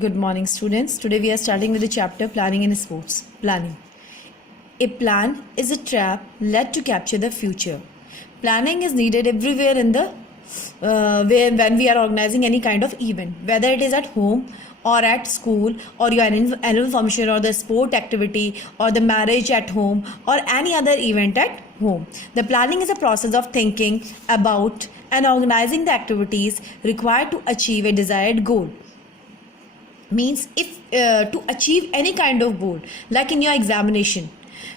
Good morning, students. Today we are starting with the chapter Planning in Sports. Planning. A plan is a trap led to capture the future. Planning is needed everywhere in the when we are organizing any kind of event, whether it is at home or at school or your annual function or the sport activity or the marriage at home or any other event at home. The planning is a process of thinking about and organizing the activities required to achieve a desired goal. Means if to achieve any kind of goal, like in your examination,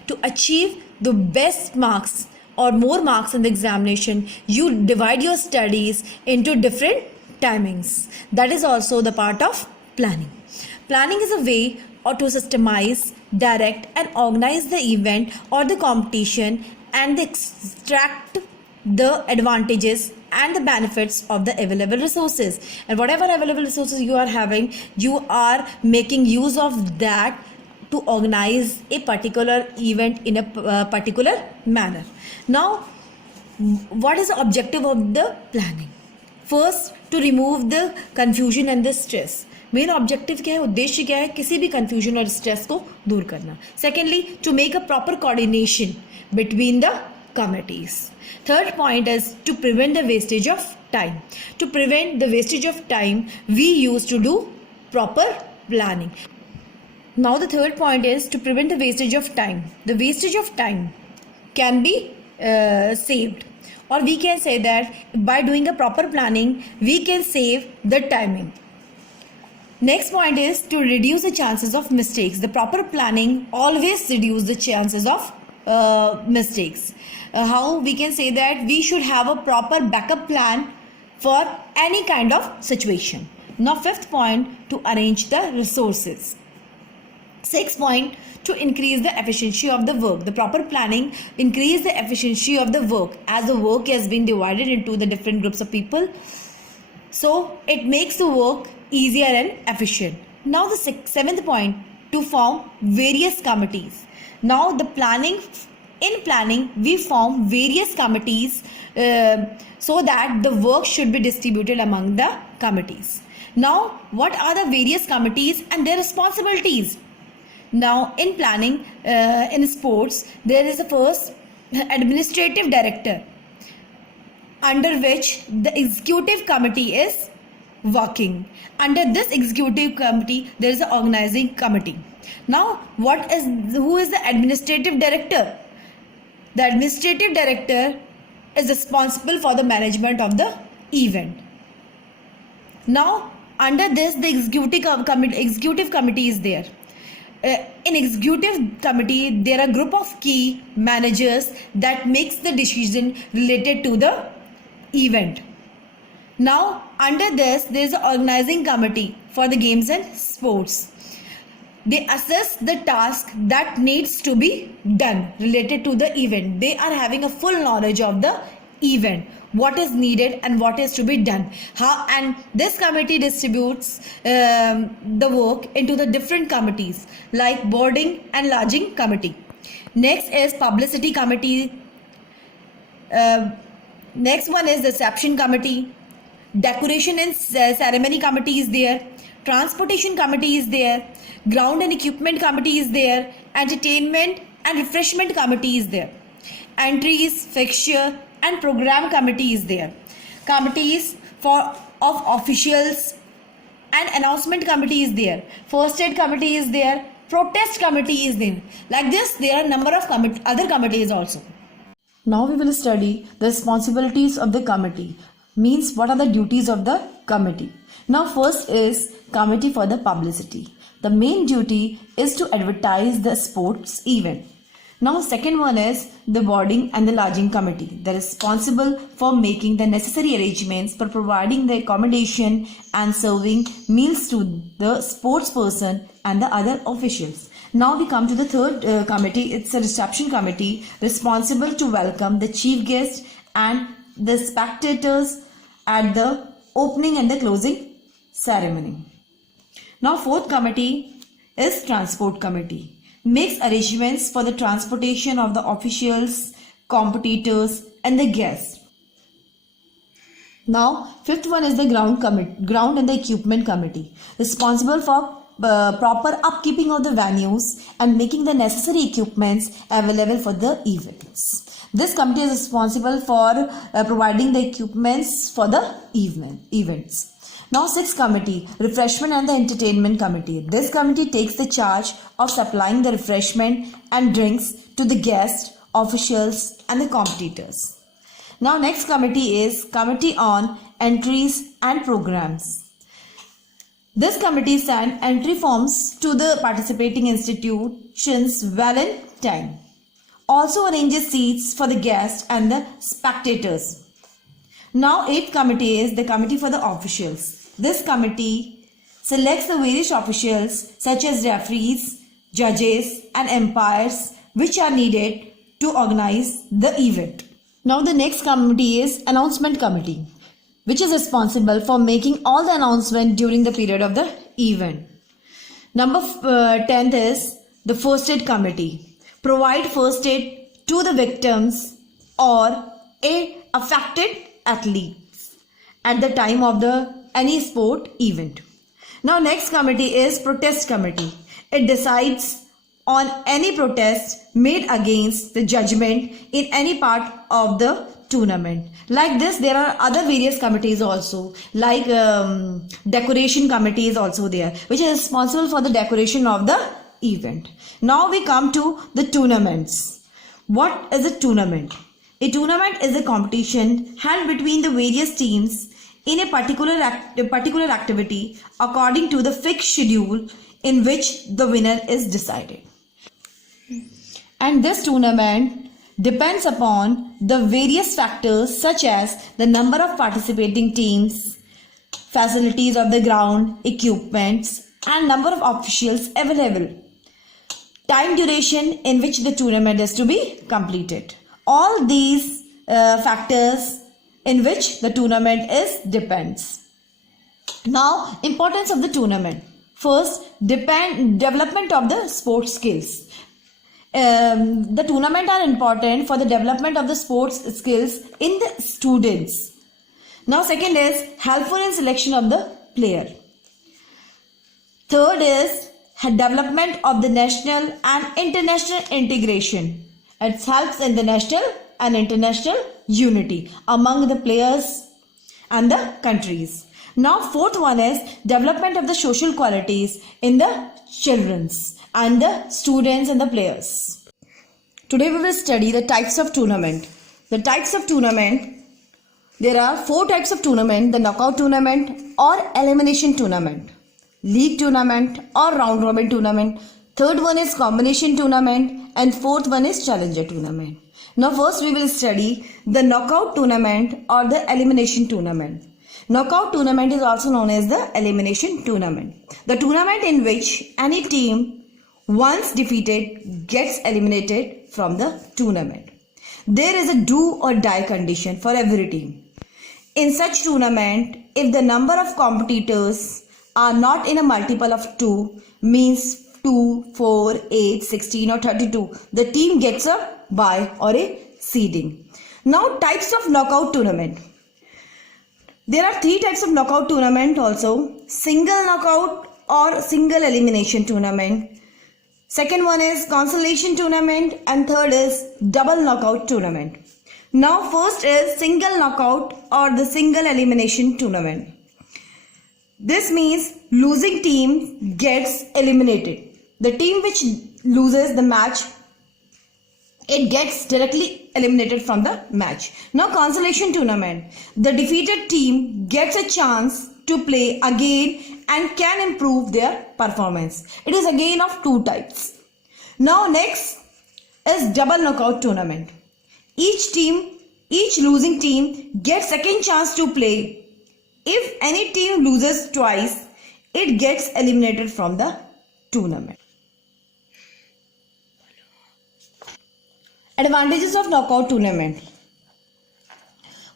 to achieve the best marks or more marks in the examination, you divide your studies into different timings. That is also the part of planning. Planning is a way or to systemize, direct and organize the event or the competition and extract the advantages and the benefits of the available resources, and whatever available resources you are having, you are making use of that to organize a particular event in a particular manner. Now, what is the objective of the planning? First, to remove the confusion and the stress. Main objective क्या है, उद्देश्य क्या है, किसी भी confusion और stress को दूर करना. Secondly, to make a proper coordination between the committees. Third point is to prevent the wastage of time. To prevent the wastage of time, we used to do proper planning. Now the third point is to prevent the wastage of time. The wastage of time can be saved, or we can say that by doing a proper planning, we can save the timing. Next point is to reduce the chances of mistakes. The proper planning always reduce the chances of mistakes. How we can say that we should have a proper backup plan for any kind of situation. Now fifth point, to arrange the resources. Sixth point, to increase the efficiency of the work. The proper planning increase the efficiency of the work, as the work has been divided into the different groups of people, so it makes the work easier and efficient. Now the seventh point, to form various committees. Now the in planning we form various committees so that the work should be distributed among the committees. Now what are the various committees and their responsibilities? Now in planning in sports, there is a first administrative director, under which the executive committee is working. Under this executive committee, there is an organizing committee. Now who is the administrative director? The administrative director is responsible for the management of the event. Now under this, the executive committee is there. In executive committee, there are group of key managers that makes the decision related to the event. Now under this, there is an organizing committee for the games and sports. They assess the task that needs to be done related to the event. They are having a full knowledge of the event, what is needed and what is to be done. And this committee distributes the work into the different committees like boarding and lodging committee. Next is publicity committee. Next one is reception committee. Decoration and ceremony committee is there. Transportation committee is there. Ground and equipment committee is there. Entertainment and refreshment committee is there. Entries, fixture and program committee is there. Committees of officials and announcement committee is there. First aid committee is there. Protest committee is there. Like this, there are a number of other committees also. Now we will study the responsibilities of the committee. Means what are the duties of the committee. Now first is committee for the publicity. The main duty is to advertise the sports event. Now second one is the boarding and the lodging committee. They are responsible for making the necessary arrangements for providing the accommodation and serving meals to the sports person and the other officials. Now we come to the third committee. It's a reception committee, responsible to welcome the chief guest and the spectators at the opening and the closing ceremony. Now fourth committee is transport committee. Makes arrangements for the transportation of the officials, competitors and the guests. Now, fifth one is the ground and the equipment committee, responsible for proper upkeeping of the venues and making the necessary equipments available for the events. This committee is responsible for providing the equipments for the events. Now, sixth committee, refreshment and the entertainment committee. This committee takes the charge of supplying the refreshment and drinks to the guests, officials, and the competitors. Now, next committee is Committee on Entries and Programs. This committee sends entry forms to the participating institutions well in time. Also arranges seats for the guests and the spectators. Now, eighth committee is the Committee for the Officials. This committee selects the various officials such as referees, judges, and umpires which are needed to organize the event. Now, the next committee is Announcement Committee, which is responsible for making all the announcement during the period of the event. Number 10th is the First Aid Committee. Provide first aid to the victims or affected athletes at the time of any sport event. Now, next committee is Protest Committee. It decides on any protest made against the judgment in any part of the tournament. Like this, there are other various committees also, like decoration committee is also there, which is responsible for the decoration of the event. Now we come to the tournaments. What is a tournament? A tournament is a competition held between the various teams in a particular activity according to the fixed schedule in which the winner is decided. And this tournament depends upon the various factors such as the number of participating teams, facilities of the ground, equipments, and number of officials available, time duration in which the tournament is to be completed. All these factors in which the tournament is depends. Now, importance of the tournament. First, development of the sports skills. The tournament are important for the development of the sports skills in the students. Now, second is helpful in selection of the player. Third is development of the national and international integration. It helps in the national and international unity among the players and the countries. Now, fourth one is development of the social qualities in the children's and the students and the players. Today we will study the types of tournament. The types of tournament, there are 4 types of tournament: the knockout tournament or elimination tournament, league tournament or round robin tournament, third one is combination tournament, and fourth one is challenger tournament. Now first we will study the knockout tournament or the elimination tournament. Knockout tournament is also known as the elimination tournament. The tournament in which any team once defeated gets eliminated from the tournament. There is a do or die condition for every team. In such tournament, if the number of competitors are not in a multiple of 2, means 2, 4, 8, 16 or 32, the team gets a bye or a seeding. Now, types of knockout tournament. There are 3 types of knockout tournament also: single knockout or single elimination tournament. Second one is consolation tournament, and third is double knockout tournament. Now first is single knockout or the single elimination tournament. This means losing team gets eliminated. The team which loses the match, it gets directly eliminated from the match. Now consolation tournament. The defeated team gets a chance to play again and can improve their performance. It is again of 2 types. Now next is double knockout tournament. Each losing team gets second chance to play. If any team loses twice, it gets eliminated from the tournament. Advantages of knockout tournament.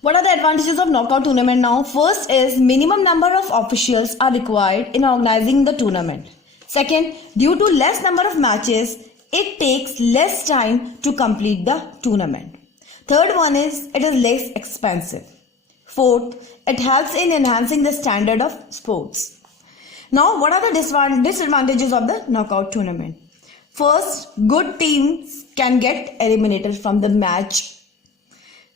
What are the advantages of knockout tournament now? First is minimum number of officials are required in organizing the tournament. Second, due to less number of matches, it takes less time to complete the tournament. Third one is it is less expensive. Fourth, it helps in enhancing the standard of sports. Now, what are the disadvantages of the knockout tournament? First, good teams can get eliminated from the match.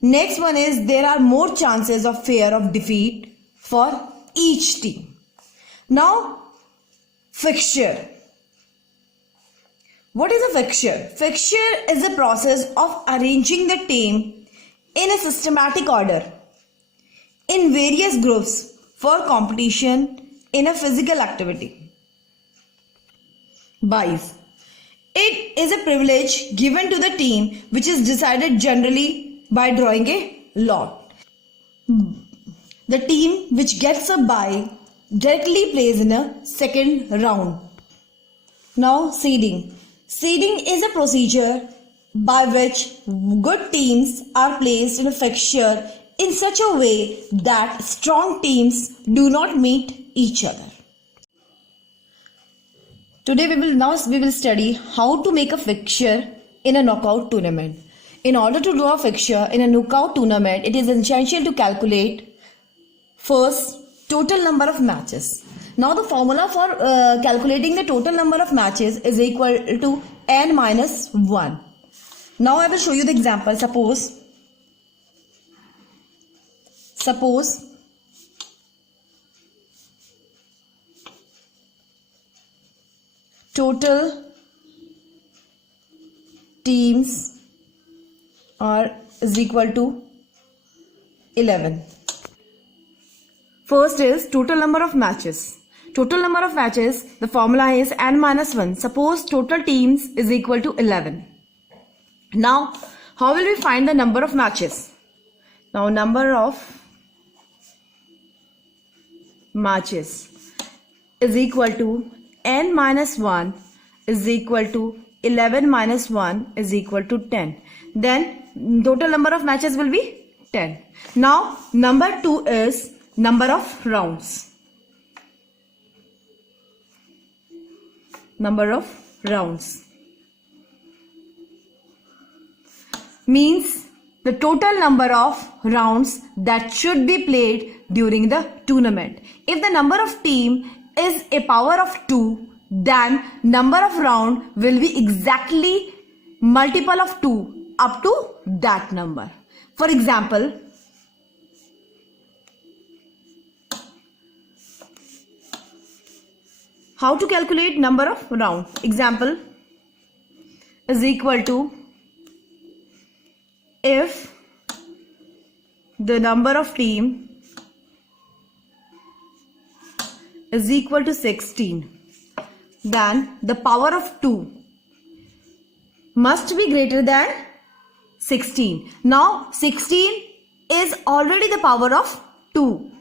Next one is there are more chances of fear of defeat for each team. Now, fixture. What is a fixture? Fixture is the process of arranging the team in a systematic order in various groups for competition in a physical activity. Buys. It is a privilege given to the team which is decided generally by drawing a lot. The team which gets a bye directly plays in a second round. Now, seeding. Seeding is a procedure by which good teams are placed in a fixture in such a way that strong teams do not meet each other. Today we will study how to make a fixture in a knockout tournament. In order to do a fixture in a knockout tournament, it is essential to calculate first total number of matches. Now the formula for calculating the total number of matches is equal to n minus 1. Now I will show you the example. Suppose total teams is equal to 11. First is total number of matches. Total number of matches, the formula is n minus 1. Suppose total teams is equal to 11. Now, how will we find the number of matches? Now, number of matches is equal to n minus 1 is equal to 11 minus 1 is equal to 10. Then, total number of matches will be 10. Now, number 2 is number of rounds. Number of rounds means the total number of rounds that should be played during the tournament. If the number of team is a power of 2, then number of round will be exactly multiple of 2 up to that number. For example, how to calculate number of round? Example is equal to if the number of team is equal to 16, then the power of 2 must be greater than 16. Now 16 is already the power of 2.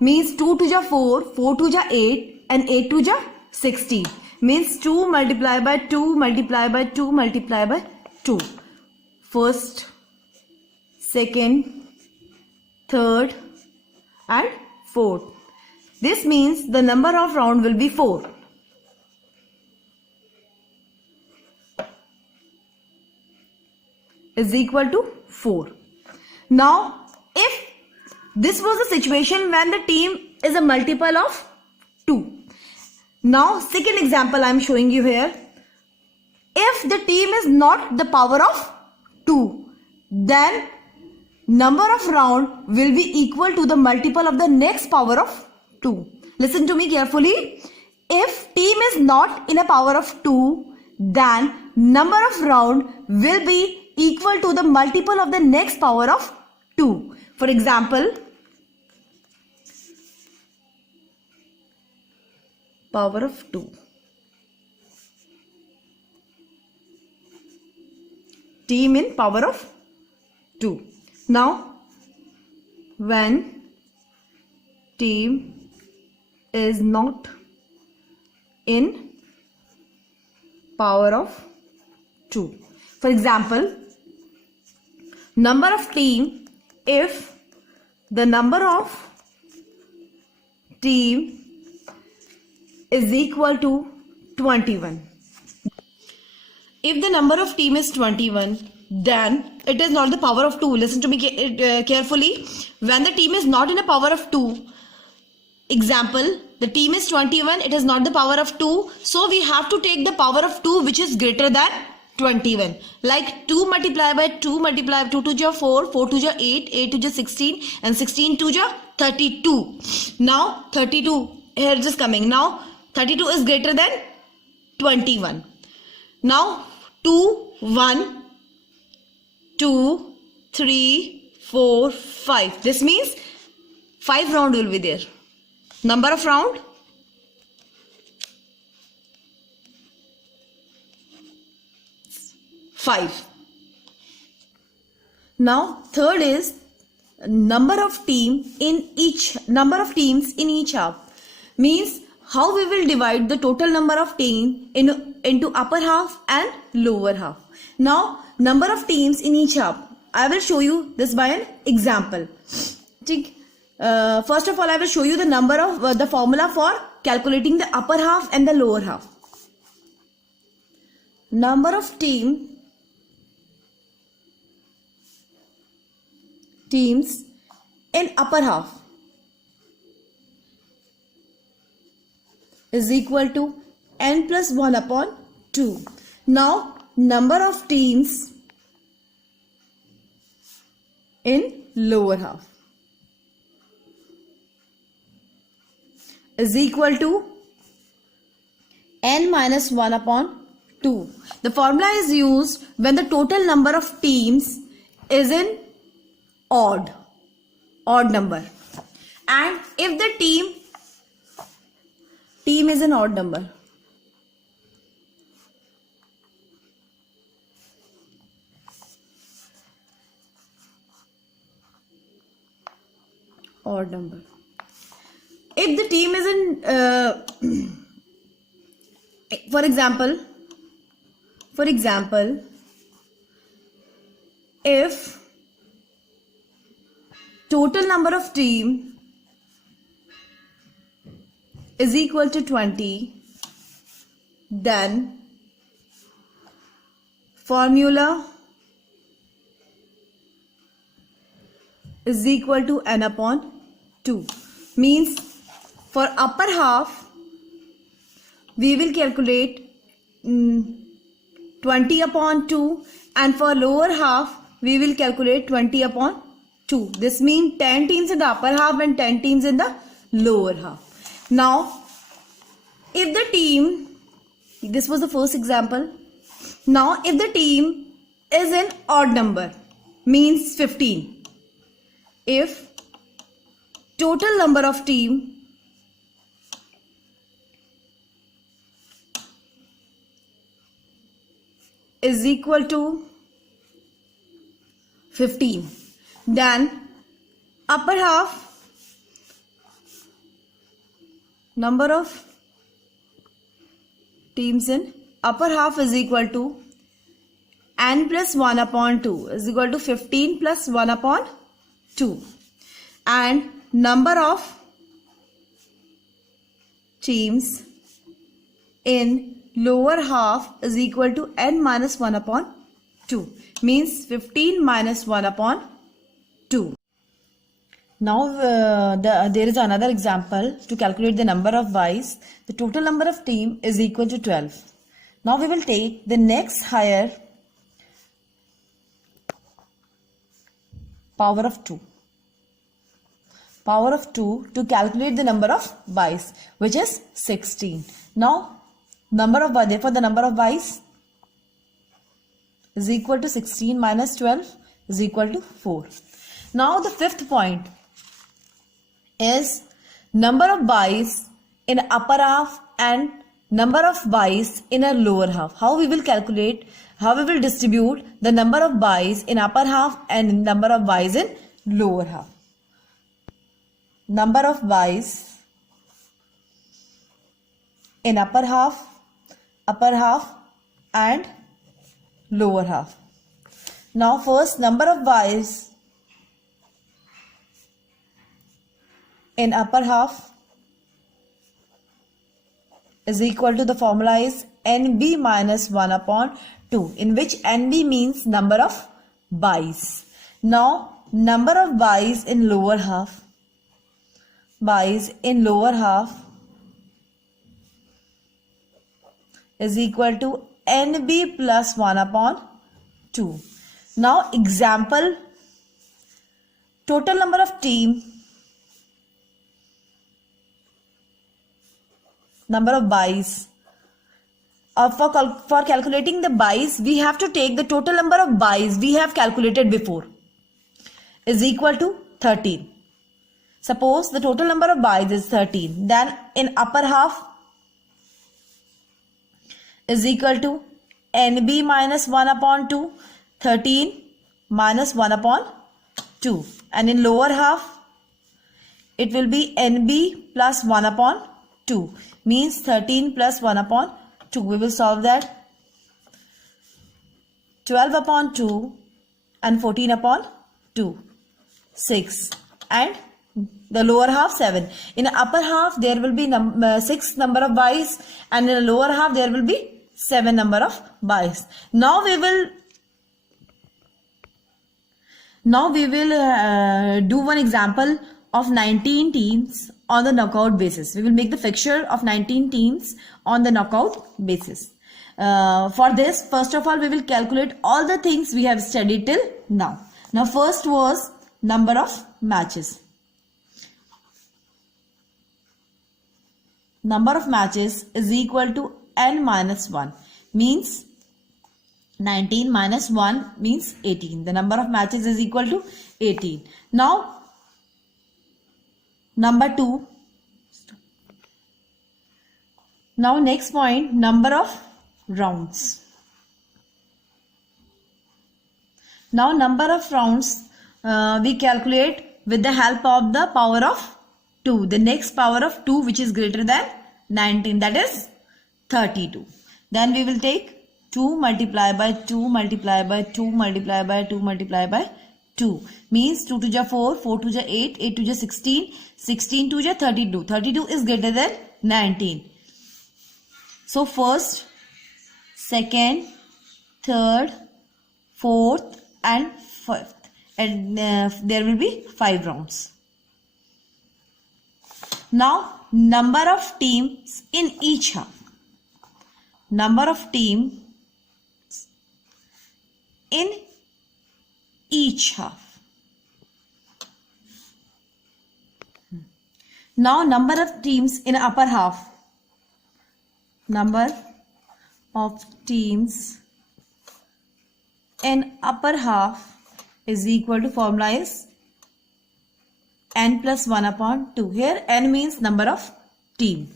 Means 2 to the 4, 4 to the 8 and 8 to the 16. Means 2 multiplied by 2 multiplied by 2 multiplied by 2. First, second, third and fourth. This means the number of round will be 4. Is equal to 4. Now, if this was a situation when the team is a multiple of 2. Now, second example I am showing you here. If the team is not the power of 2, then number of round will be equal to the multiple of the next power of 2. Listen to me carefully. If team is not in a power of 2, then number of round will be equal to the multiple of the next power of 2. For example, power of 2. Team in power of 2. Now, when team is not in power of 2. For example, number of team, if the number of team is equal to 21. If the number of team is 21, then it is not the power of 2. Listen to me carefully. When the team is not in a power of 2, example, the team is 21, it is not the power of 2. So we have to take the power of 2 which is greater than 21. Like 2 multiplied by 2 multiplied by 2 to the 4, 4 to the 8, 8 to the 16 and 16 to the 32. Now 32, here it is coming. Now 32 is greater than 21. Now 2, 1, 2, 3, 4, 5. This means 5 round will be there. Number of round? 5. Now third is number of teams in each half. Means how we will divide the total number of teams into upper half and lower half. Now number of teams in each half. I will show you this by an example. First of all, I will show you the number of the formula for calculating the upper half and the lower half. Number of teams in upper half is equal to n plus 1 upon 2. Now number of teams in lower half is equal to n minus 1 upon 2. The formula is used when the total number of teams is in odd number, and if the team is an odd number, if the team is in for example, if total number of team is equal to 20, then formula is equal to n upon 2. Means for upper half we will calculate 20 upon 2, and for lower half we will calculate 20 upon 2. This means 10 teams in the upper half and 10 teams in the lower half. Now if the team, this was the first example. Now if the team is an odd number, means 15. If total number of team is equal to 15, then upper half number of teams in upper half is equal to n plus 1 upon 2 is equal to 15 plus 1 upon 2, and number of teams in lower half is equal to n minus 1 upon 2, means 15 minus 1 upon 2. Now there is another example to calculate the number of byes. The total number of team is equal to 12. Now we will take the next higher power of 2 to calculate the number of byes, which is 16. Now therefore the number of byes is equal to 16 minus 12 is equal to 4. Now the fifth point is number of byes in upper half and number of byes in a lower half. How we will distribute the number of byes in upper half and number of byes in lower half. Number of byes in upper half and lower half. Now first, number of byes in upper half is equal to, the formula is NB minus 1 upon 2, in which NB means number of byes. Now number of byes in lower half. Byes in lower half is equal to NB plus 1 upon 2. Now example, total number of team, number of byes. For calculating the byes, we have to take the total number of byes we have calculated before is equal to 13. Suppose the total number of byes is 13. Then in upper half is equal to NB minus 1 upon 2. 13 minus 1 upon 2. And in lower half it will be NB plus 1 upon 2. Means 13 plus 1 upon 2. We will solve that. 12 upon 2 and 14 upon 2. 6. And the lower half 7. In the upper half there will be 6 number of byes, and in the lower half there will be 7 number of byes. Now we will do one example of 19 teams on the knockout basis. We will make the fixture of 19 teams on the knockout basis. For this, first of all, we will calculate all the things we have studied till now. Now first was number of matches. Number of matches is equal to n minus 1, means 19 minus 1 means 18. The number of matches is equal to 18. Now number 2. Now next point, number of rounds. Now number of rounds we calculate with the help of the power of 2. The next power of 2 which is greater than 19, that is 32. Then we will take 2 multiply by 2 multiply by 2 multiply by 2 multiply by 2. Means 2 to the 4, 4 to the 8, 8 to the 16, 16 to the 32. 32 is greater than 19. So first, second, third, fourth and fifth. And there will be 5 rounds. Now number of teams in each half. Number of teams in each half. Now number of teams in upper half. Number of teams in upper half is equal to, formula is n plus 1 upon 2. Here n means number of team.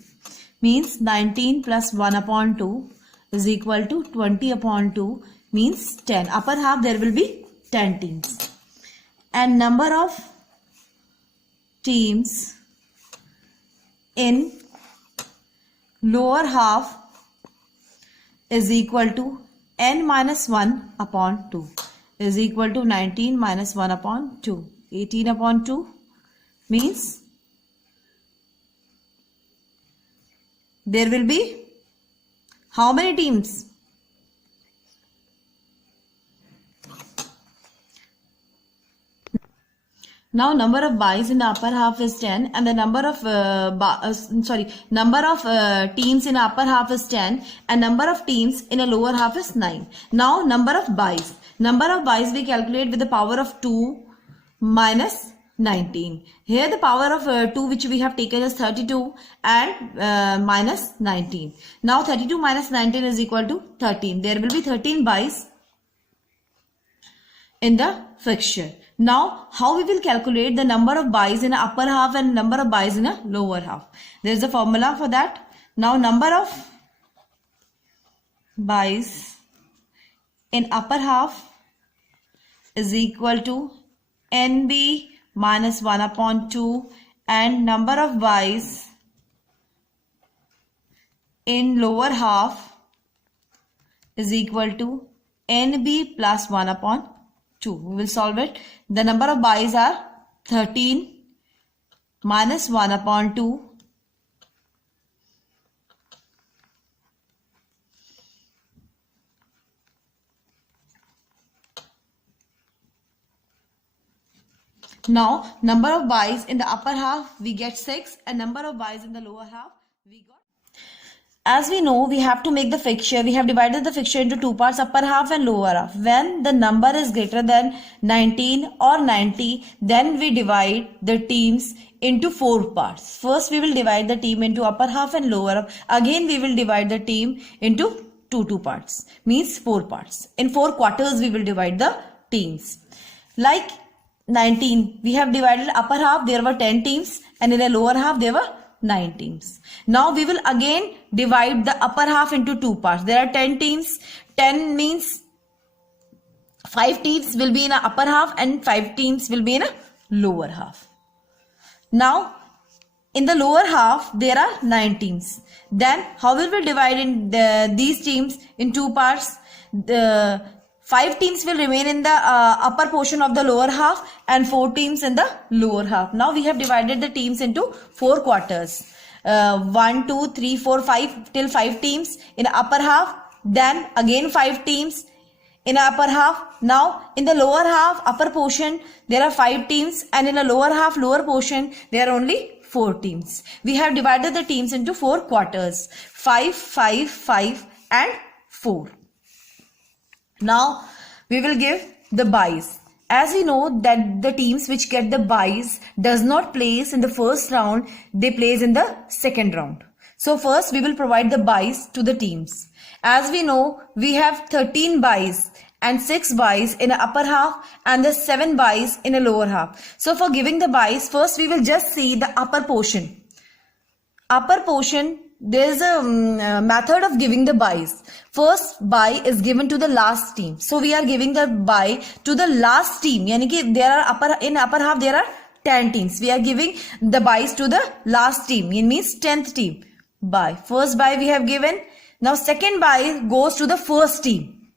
Means 19 plus 1 upon 2 is equal to 20 upon 2 means 10. Upper half there will be 10 teams. And number of teams in lower half is equal to n minus 1 upon 2 is equal to 19 minus 1 upon 2. 18 upon 2 means there will be how many teams? Now number of byes in the upper half is 10 and the number of teams in the upper half is 10 and number of teams in a lower half is 9. Now number of byes. Number of byes we calculate with the power of 2 minus 19. Here the power of 2 which we have taken is 32 and minus 19. Now 32 minus 19 is equal to 13. There will be 13 byes in the fixture. Now how we will calculate the number of byes in the upper half and number of byes in the lower half? There is a formula for that. Now number of byes in upper half is equal to NB minus 1 upon 2 and number of byes in lower half is equal to NB plus 1 upon 2. We will solve it. The number of byes are 13 minus 1 upon 2 . Now, number of byes in the upper half, we get 6, and number of byes in the lower half, we got. As we know, we have to make the fixture. We have divided the fixture into two parts, upper half and lower half. When the number is greater than 19 or 90, then we divide the teams into four parts. First, we will divide the team into upper half and lower half. Again, we will divide the team into two parts, means four parts. In 4 quarters, we will divide the teams. Like 19, we have divided upper half, there were 10 teams, and in the lower half, there were 9 teams. Now we will again divide the upper half into two parts. There are 10 teams. 10 means 5 teams will be in the upper half and 5 teams will be in a lower half. Now in the lower half there are 9 teams. Then how will we divide these teams in two parts? The 5 teams will remain in the upper portion of the lower half and 4 teams in the lower half. Now we have divided the teams into 4 quarters. 1, 2, 3, 4, 5 till 5 teams in the upper half. Then again 5 teams in the upper half. Now in the lower half, upper portion, there are 5 teams, and in the lower half, lower portion, there are only 4 teams. We have divided the teams into 4 quarters. 5, 5, 5 and 4. Now we will give the byes. As we know that the teams which get the byes does not place in the first round, they place in the second round. So first we will provide the byes to the teams. As we know, we have 13 byes and 6 byes in the upper half and the 7 byes in the lower half. So for giving the byes, first we will just see the upper portion. Upper portion, there is a method of giving the byes. First bye is given to the last team. So we are giving the bye to the last team. Yani ki there are in upper half there are 10 teams. We are giving the byes to the last team. It means 10th team. Bye. First bye we have given. Now second bye goes to the first team.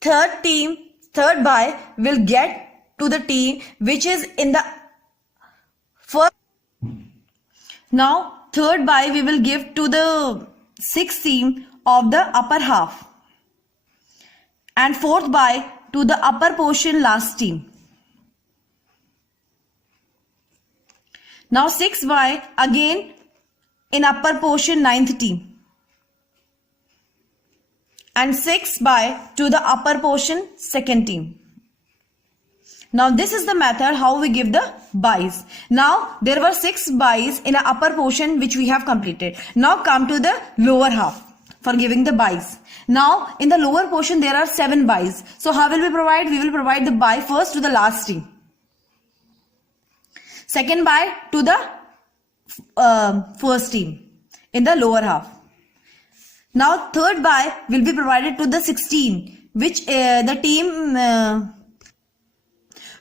Third bye will get to the team which is in the first. Now third bye we will give to the 6th team of the upper half, and fourth bye to the upper portion last team. Now 6th bye again in upper portion 9th team, and 6th bye to the upper portion 2nd team. Now this is the method how we give the byes. Now there were 6 byes in the upper portion which we have completed. Now come to the lower half for giving the byes. Now in the lower portion there are 7 byes. So how will we provide? We will provide the bye first to the last team. Second bye to the first team in the lower half. Now third bye will be provided to the 16, which the team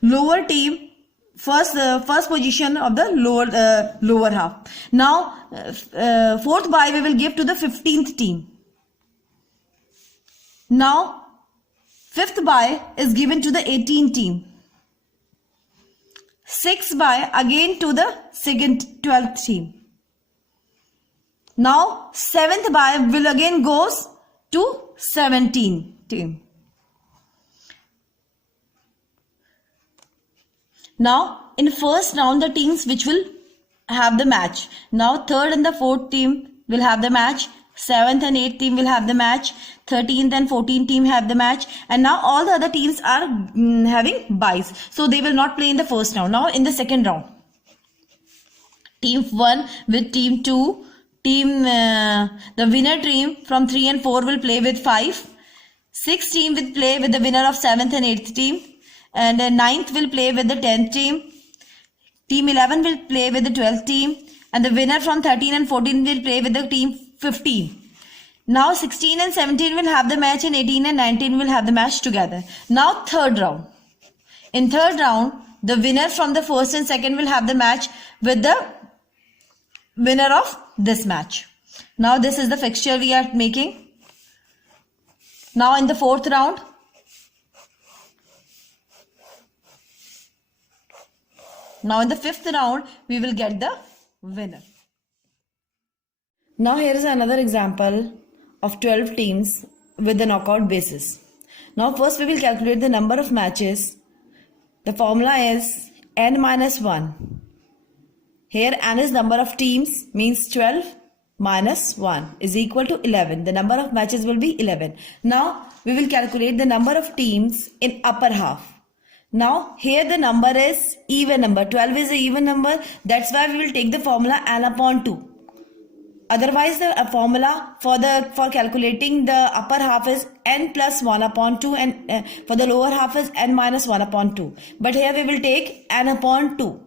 lower team, first position of the lower half. Now fourth bye we will give to the 15th team. Now fifth bye is given to the 18th team. Sixth bye again to the 12th team. Now 7th bye will again goes to 17th team. Now in first round the teams which will have the match. Now 3rd and the 4th team will have the match. 7th and 8th team will have the match. 13th and 14th team have the match. And now all the other teams are having byes. So they will not play in the first round. Now in the second round, team 1 with team 2. The winner team from 3 and 4 will play with 5. 6th team will play with the winner of 7th and 8th team. And 9th will play with the 10th team. Team 11 will play with the 12th team. And the winner from 13 and 14 will play with the team 15. Now 16 and 17 will have the match, and 18 and 19 will have the match together. Now third round. In third round, the winner from the first and second will have the match with the winner of this match. Now this is the fixture we are making. Now in the fourth round, now in the fifth round, we will get the winner. Now here is another example of 12 teams with the knockout basis. Now first we will calculate the number of matches. The formula is n minus 1. Here n is number of teams, means 12 minus 1 is equal to 11. The number of matches will be 11. Now we will calculate the number of teams in upper half. Now here the number is even number. 12 is an even number. That's why we will take the formula n upon 2. Otherwise the formula for calculating the upper half is n plus 1 upon 2, and for the lower half is n minus 1 upon 2. But here we will take n upon 2.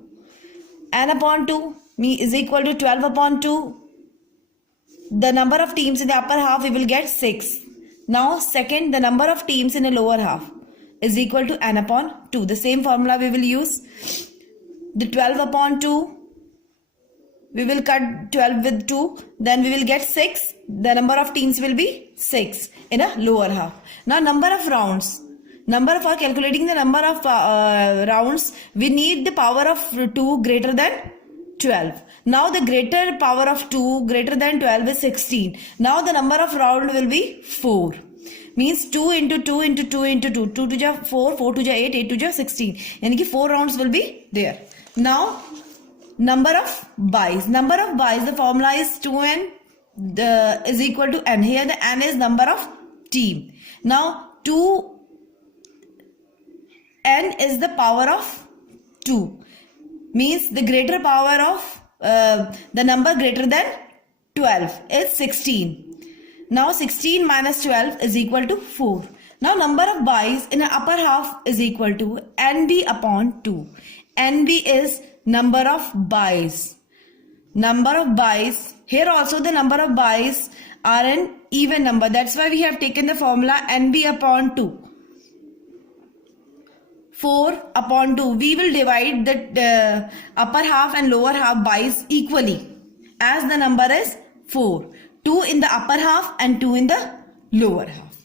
N upon 2 is equal to 12 upon 2. The number of teams in the upper half we will get 6. Now second, the number of teams in the lower half is equal to n upon 2. The same formula we will use. The 12 upon 2, we will cut 12 with 2, then we will get 6. The number of teams will be 6 in a lower half. Now number of rounds. For calculating the number of rounds, we need the power of 2 greater than 12. Now the greater power of 2 greater than 12 is 16. Now the number of round will be 4. Means 2 into 2 into 2 into 2. 2 to 4, 4 to 8, 8 to 16. Yani ki 4 rounds will be there. Now number of buys. The formula is 2n is equal to n. Here the n is number of team. Now 2n is the power of 2. Means the greater power of the number greater than 12 is 16. Now 16 minus 12 is equal to 4. Now number of buys in the upper half is equal to nb upon 2. nb is number of buys. Here also the number of buys are an even number. That's why we have taken the formula nb upon 2. 4 upon 2. We will divide the upper half and lower half buys equally, as the number is 4. 2 in the upper half and 2 in the lower half.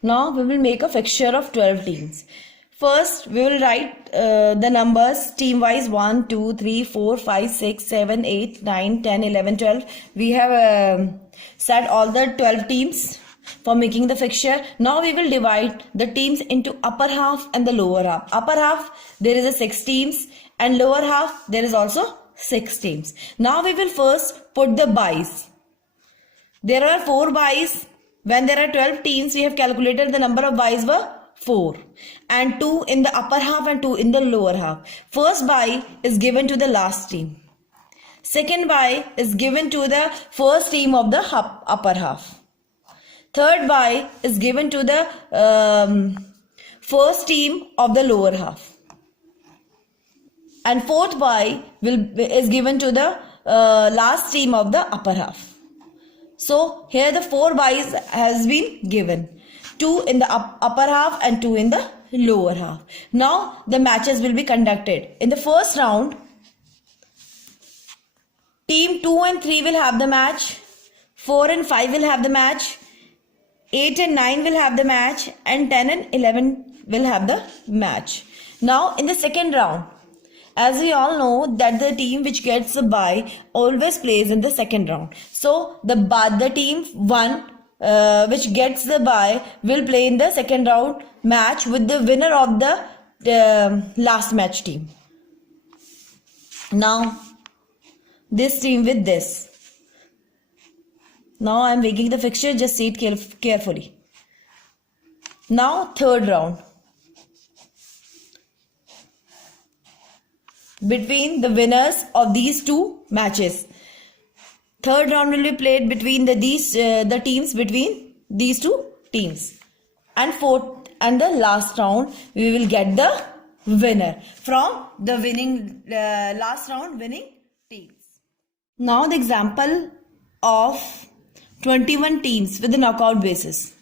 Now we will make a fixture of 12 teams. First we will write the numbers team wise: 1, 2, 3, 4, 5, 6, 7, 8, 9, 10, 11, 12. We have set all the 12 teams for making the fixture. Now we will divide the teams into upper half and the lower half. Upper half there is a 6 teams, and lower half there is also 6 teams. Now we will first put the buys. There are 4 buys. When there are 12 teams, we have calculated the number of buys were 4, and 2 in the upper half and 2 in the lower half. First buy is given to the last team. Second buy is given to the first team of the upper half. Third buy is given to the first team of the lower half. And fourth buy is given to the last team of the upper half. So here the 4 buys has been given. 2 in the upper half and 2 in the lower half. Now the matches will be conducted. In the first round, team 2 and 3 will have the match. 4 and 5 will have the match. 8 and 9 will have the match, and 10 and 11 will have the match. Now in the second round, as we all know that the team which gets the bye always plays in the second round. So the team 1 which gets the bye will play in the second round match with the winner of the last match team. Now this team with this. Now I am making the fixture, just see it carefully. Now third round. Between the winners of these 2 matches. Third round will be played between the teams between these 2 teams. And fourth and the last round we will get the winner from the winning last round winning teams. Now the example of 21 teams with the knockout basis.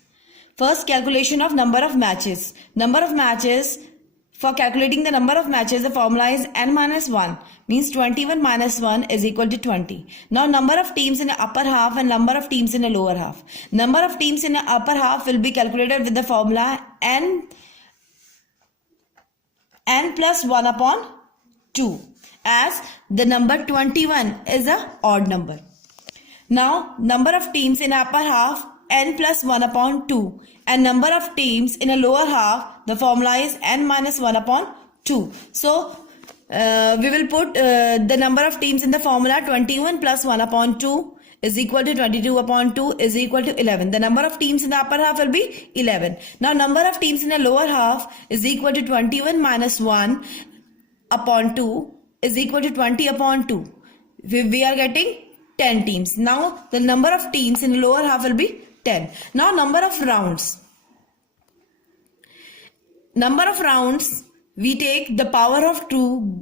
First, calculation of number of matches. For calculating the number of matches, the formula is n minus 1. Means 21 minus 1 is equal to 20. Now number of teams in the upper half and number of teams in the lower half. Number of teams in the upper half will be calculated with the formula n plus 1 upon 2, as the number 21 is a odd number. Now number of teams in upper half n plus 1 upon 2 and number of teams in a lower half, the formula is n minus 1 upon 2. So we will put the number of teams in the formula. 21 plus 1 upon 2 is equal to 22 upon 2 is equal to 11. The number of teams in the upper half will be 11. Now number of teams in the lower half is equal to 21 minus 1 upon 2 is equal to 20 upon 2. We are getting 10 teams. Now the number of teams in the lower half will be 10. Now number of rounds. Number of rounds, we take the power of 2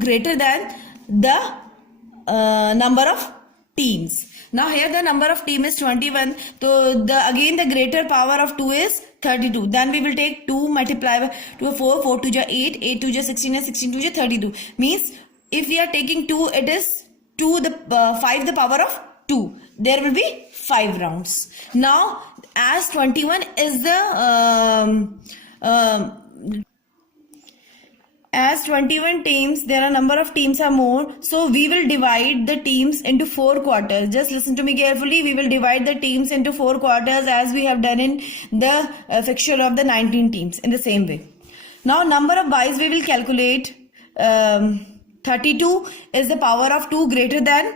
greater than the number of teams. Now here the number of team is 21. So again the greater power of 2 is 32. Then we will take 2 multiply by 2 4, 4 2 ja 8, 8 2 ja 16 and 16 2 ja 32. Means if we are taking 2, it is 2 the 5 the power of 2. There will be 5 rounds. Now as 21 is the as 21 teams, there are number of teams are more. So we will divide the teams into 4 quarters. Just listen to me carefully. We will divide the teams into 4 quarters as we have done in the fixture of the 19 teams in the same way. Now number of byes we will calculate. 32 is the power of 2 greater than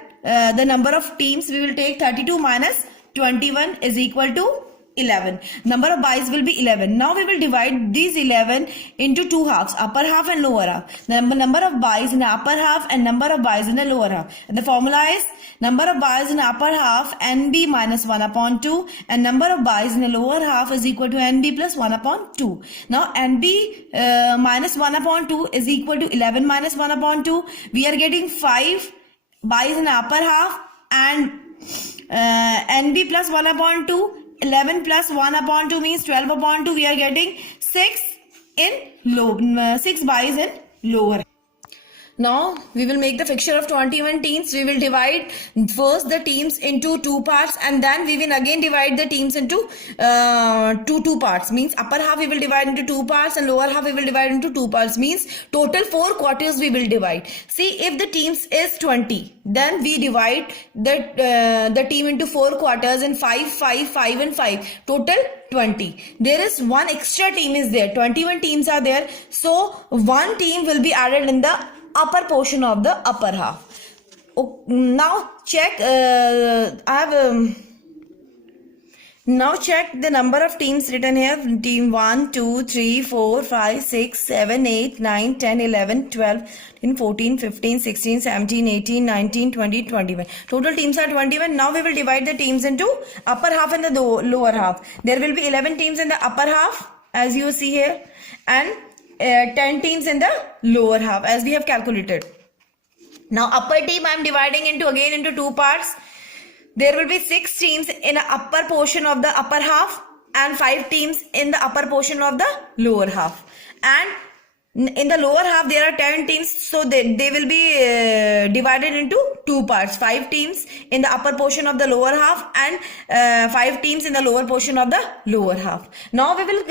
the number of teams. We will take 32 minus 21 is equal to 11. Number of byes will be 11. Now we will divide these 11 into 2 halves, upper half and lower half. The number of byes in the upper half and number of byes in the lower half. And the formula is number of byes in the upper half nb minus 1 upon 2 and number of byes in the lower half is equal to nb plus 1 upon 2. Now nb minus 1 upon 2 is equal to 11 minus 1 upon 2. We are getting 5 byes in the upper half and nb plus 1 upon 2. 11 plus 1 upon 2 means 12 upon 2. We are getting 6 byes in lower. Now we will make the fixture of 21 teams. We will divide first the teams into 2 parts and then we will again divide the teams into 2 parts. Means upper half we will divide into 2 parts and lower half we will divide into 2 parts. Means total 4 quarters we will divide. See, if the teams is 20, then we divide the team into 4 quarters in 5, 5, 5 and 5. Total 20. There is one extra team is there. 21 teams are there. So one team will be added in the upper portion of the upper half. Now check. Now check the number of teams written here. Team 1, 2, 3, 4, 5, 6, 7, 8, 9, 10, 11, 12, 14, 15, 16, 17, 18, 19, 20, 21. Total teams are 21. Now we will divide the teams into upper half and the lower half. There will be 11 teams in the upper half as you see here and 10 teams in the lower half as we have calculated. Now upper team I am dividing into 2 parts. There will be 6 teams in the upper portion of the upper half and 5 teams in the upper portion of the lower half. And in the lower half there are 10 teams, so they will be divided into 2 parts. 5 teams in the upper portion of the lower half and 5 teams in the lower portion of the lower half. Now we will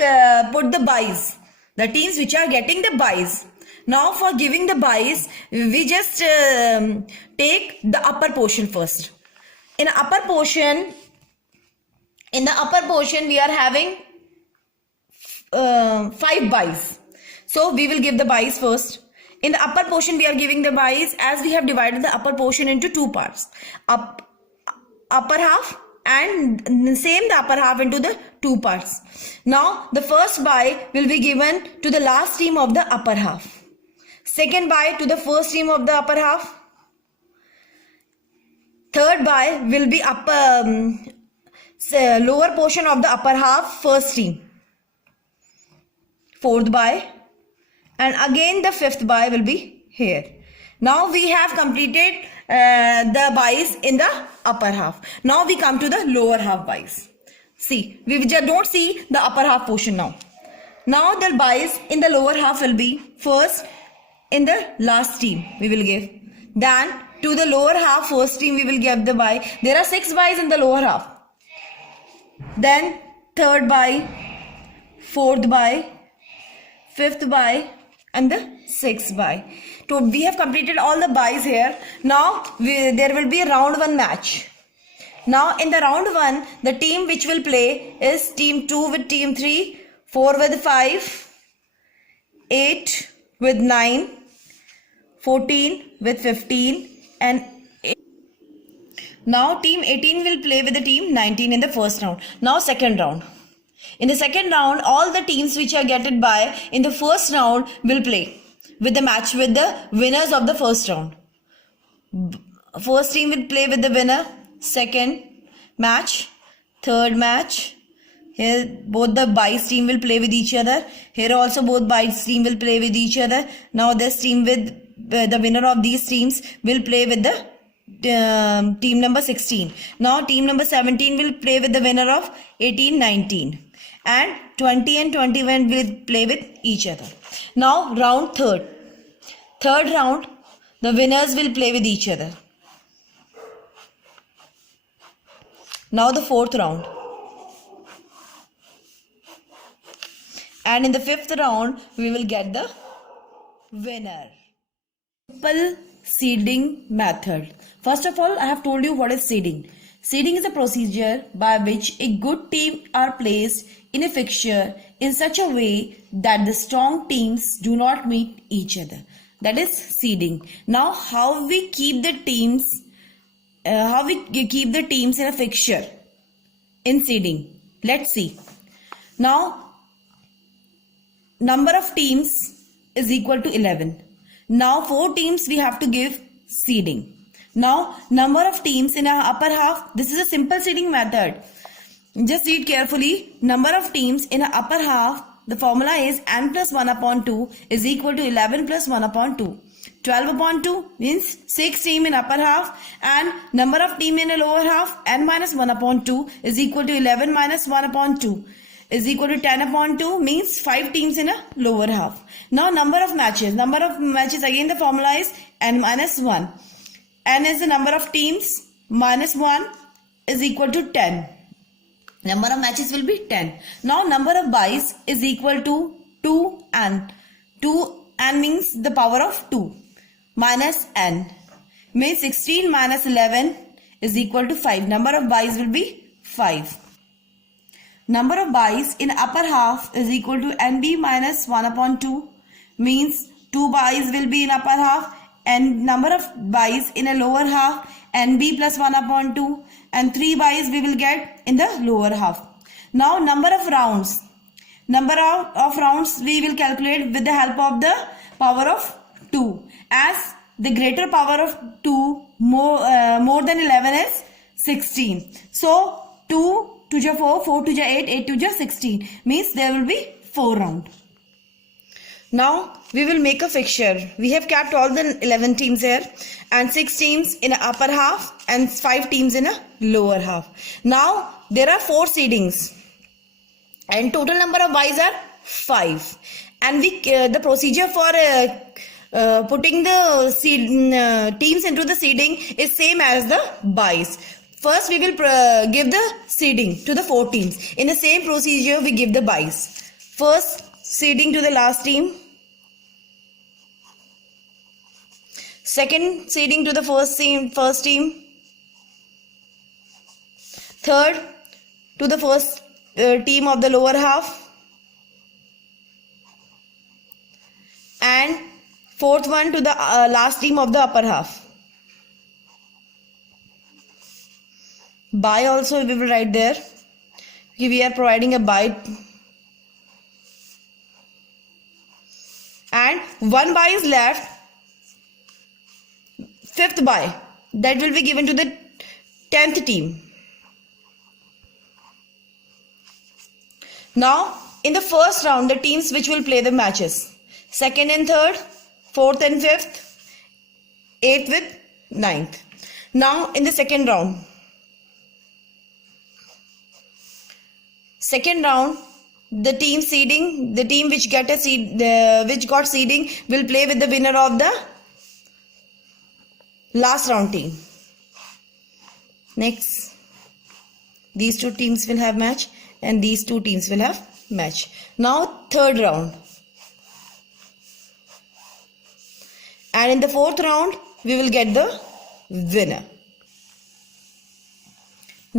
put the byes. The teams which are getting the byes. Now for giving the byes, we just take the upper portion first. In the upper portion we are having 5 byes. So we will give the byes first. In the upper portion we are giving the byes as we have divided the upper portion into 2 parts. Upper half and same the upper half into the 2 parts. Now the first bye will be given to the last team of the upper half. Second bye to the first team of the upper half. Third bye will be lower portion of the upper half, first team. Fourth bye and again the fifth bye will be here. Now we have completed the byes in the upper half. Now we come to the lower half byes. See, we just don't see the upper half portion now. Now the byes in the lower half will be first in the last team we will give. Then to the lower half first team we will give the bye. There are 6 byes in the lower half. Then third bye, fourth bye, fifth bye and the 6th bye. So we have completed all the byes here. Now there will be a round 1 match. Now in the round 1, the team which will play is team 2 with team 3, 4 with 5, 8 with 9, 14 with 15 and 8. Now team 18 will play with the team 19 in the first round. Now second round. In the second round, all the teams which are getted by in the first round will play with the match with the winners of the first round. First team will play with the winner, second match, third match. Here both the bias team will play with each other. Here also both bias team will play with each other. Now this team with the winner of these teams will play with the team number 16. Now team number 17 will play with the winner of 18, 19. And 20 and 21 will play with each other. Now round third. Third round, the winners will play with each other. Now the fourth round. And in the fifth round, we will get the winner. Simple seeding method. First of all, I have told you what is seeding. Seeding is a procedure by which a good team are placed in a fixture in such a way that the strong teams do not meet each other. That is seeding. Now, how we keep the teams in a fixture in seeding? Let's see. Now, number of teams is equal to 11. Now, 4 teams we have to give seeding. Now, number of teams in our upper half. This is a simple seeding method. Just read carefully. Number of teams in our upper half. The formula is n plus 1 upon 2 is equal to 11 plus 1 upon 2. 12 upon 2 means 6 team in upper half, and number of team in a lower half, n minus 1 upon 2 is equal to 11 minus 1 upon 2 is equal to 10 upon 2 means 5 teams in a lower half. Now number of matches. Number of matches, again the formula is n minus 1. N is the number of teams, minus 1 is equal to 10. Number of matches will be 10. Now number of byes is equal to 2n. 2n means the power of 2 minus n. Means 16 minus 11 is equal to 5. Number of byes will be 5. Number of byes in upper half is equal to nb minus 1 upon 2. Means 2 byes will be in upper half, and number of byes in a lower half nb plus 1 upon 2, and 3 byes we will get in the lower half. Now number of rounds. Number of rounds we will calculate with the help of the power of 2. As the greater power of 2 more than 11 is 16. So 2 to the 4, 4 to the 8, 8 to the 16 means there will be 4 rounds. Now we will make a fixture. We have kept all the 11 teams here and 6 teams in the upper half and 5 teams in a lower half. Now there are 4 seedings and total number of byes are 5. And the procedure for putting the teams into the seeding is same as the byes. First we will give the seeding to the 4 teams. In the same procedure we give the byes. First seeding to the last team. Second seeding to the first team. Third to the first team of the lower half. And fourth one to the last team of the upper half. Bye also we will write there. We are providing a bye. And 1 bye is left. 5th bye. That will be given to the 10th team. Now in the first round the teams which will play the matches. 2nd and 3rd, 4th and 5th, 8th with 9th. Now in the second round. Second round, the team which got seeding will play with the winner of the last round team. Next, these 2 teams will have match and these 2 teams will have match. Now third round. And in the 4th round, we will get the winner.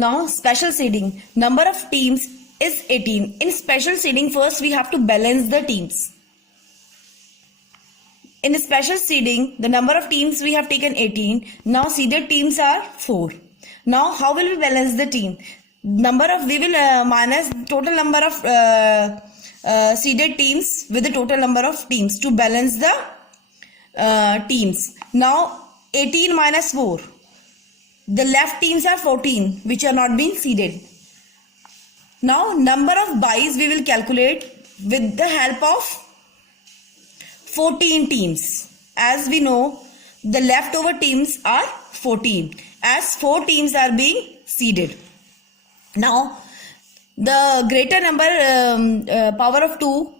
Now special seeding. Number of teams is 18. In special seeding, first we have to balance the teams. In the special seeding, the number of teams we have taken 18. Now seeded teams are 4. Now how will we balance the team? We will minus total number of seeded teams with the total number of teams to balance the teams. Now 18 minus 4. The left teams are 14 which are not being seeded. Now number of byes we will calculate with the help of 14 teams. As we know, the leftover teams are 14 as 4 teams are being seeded. Now the greater number power of 2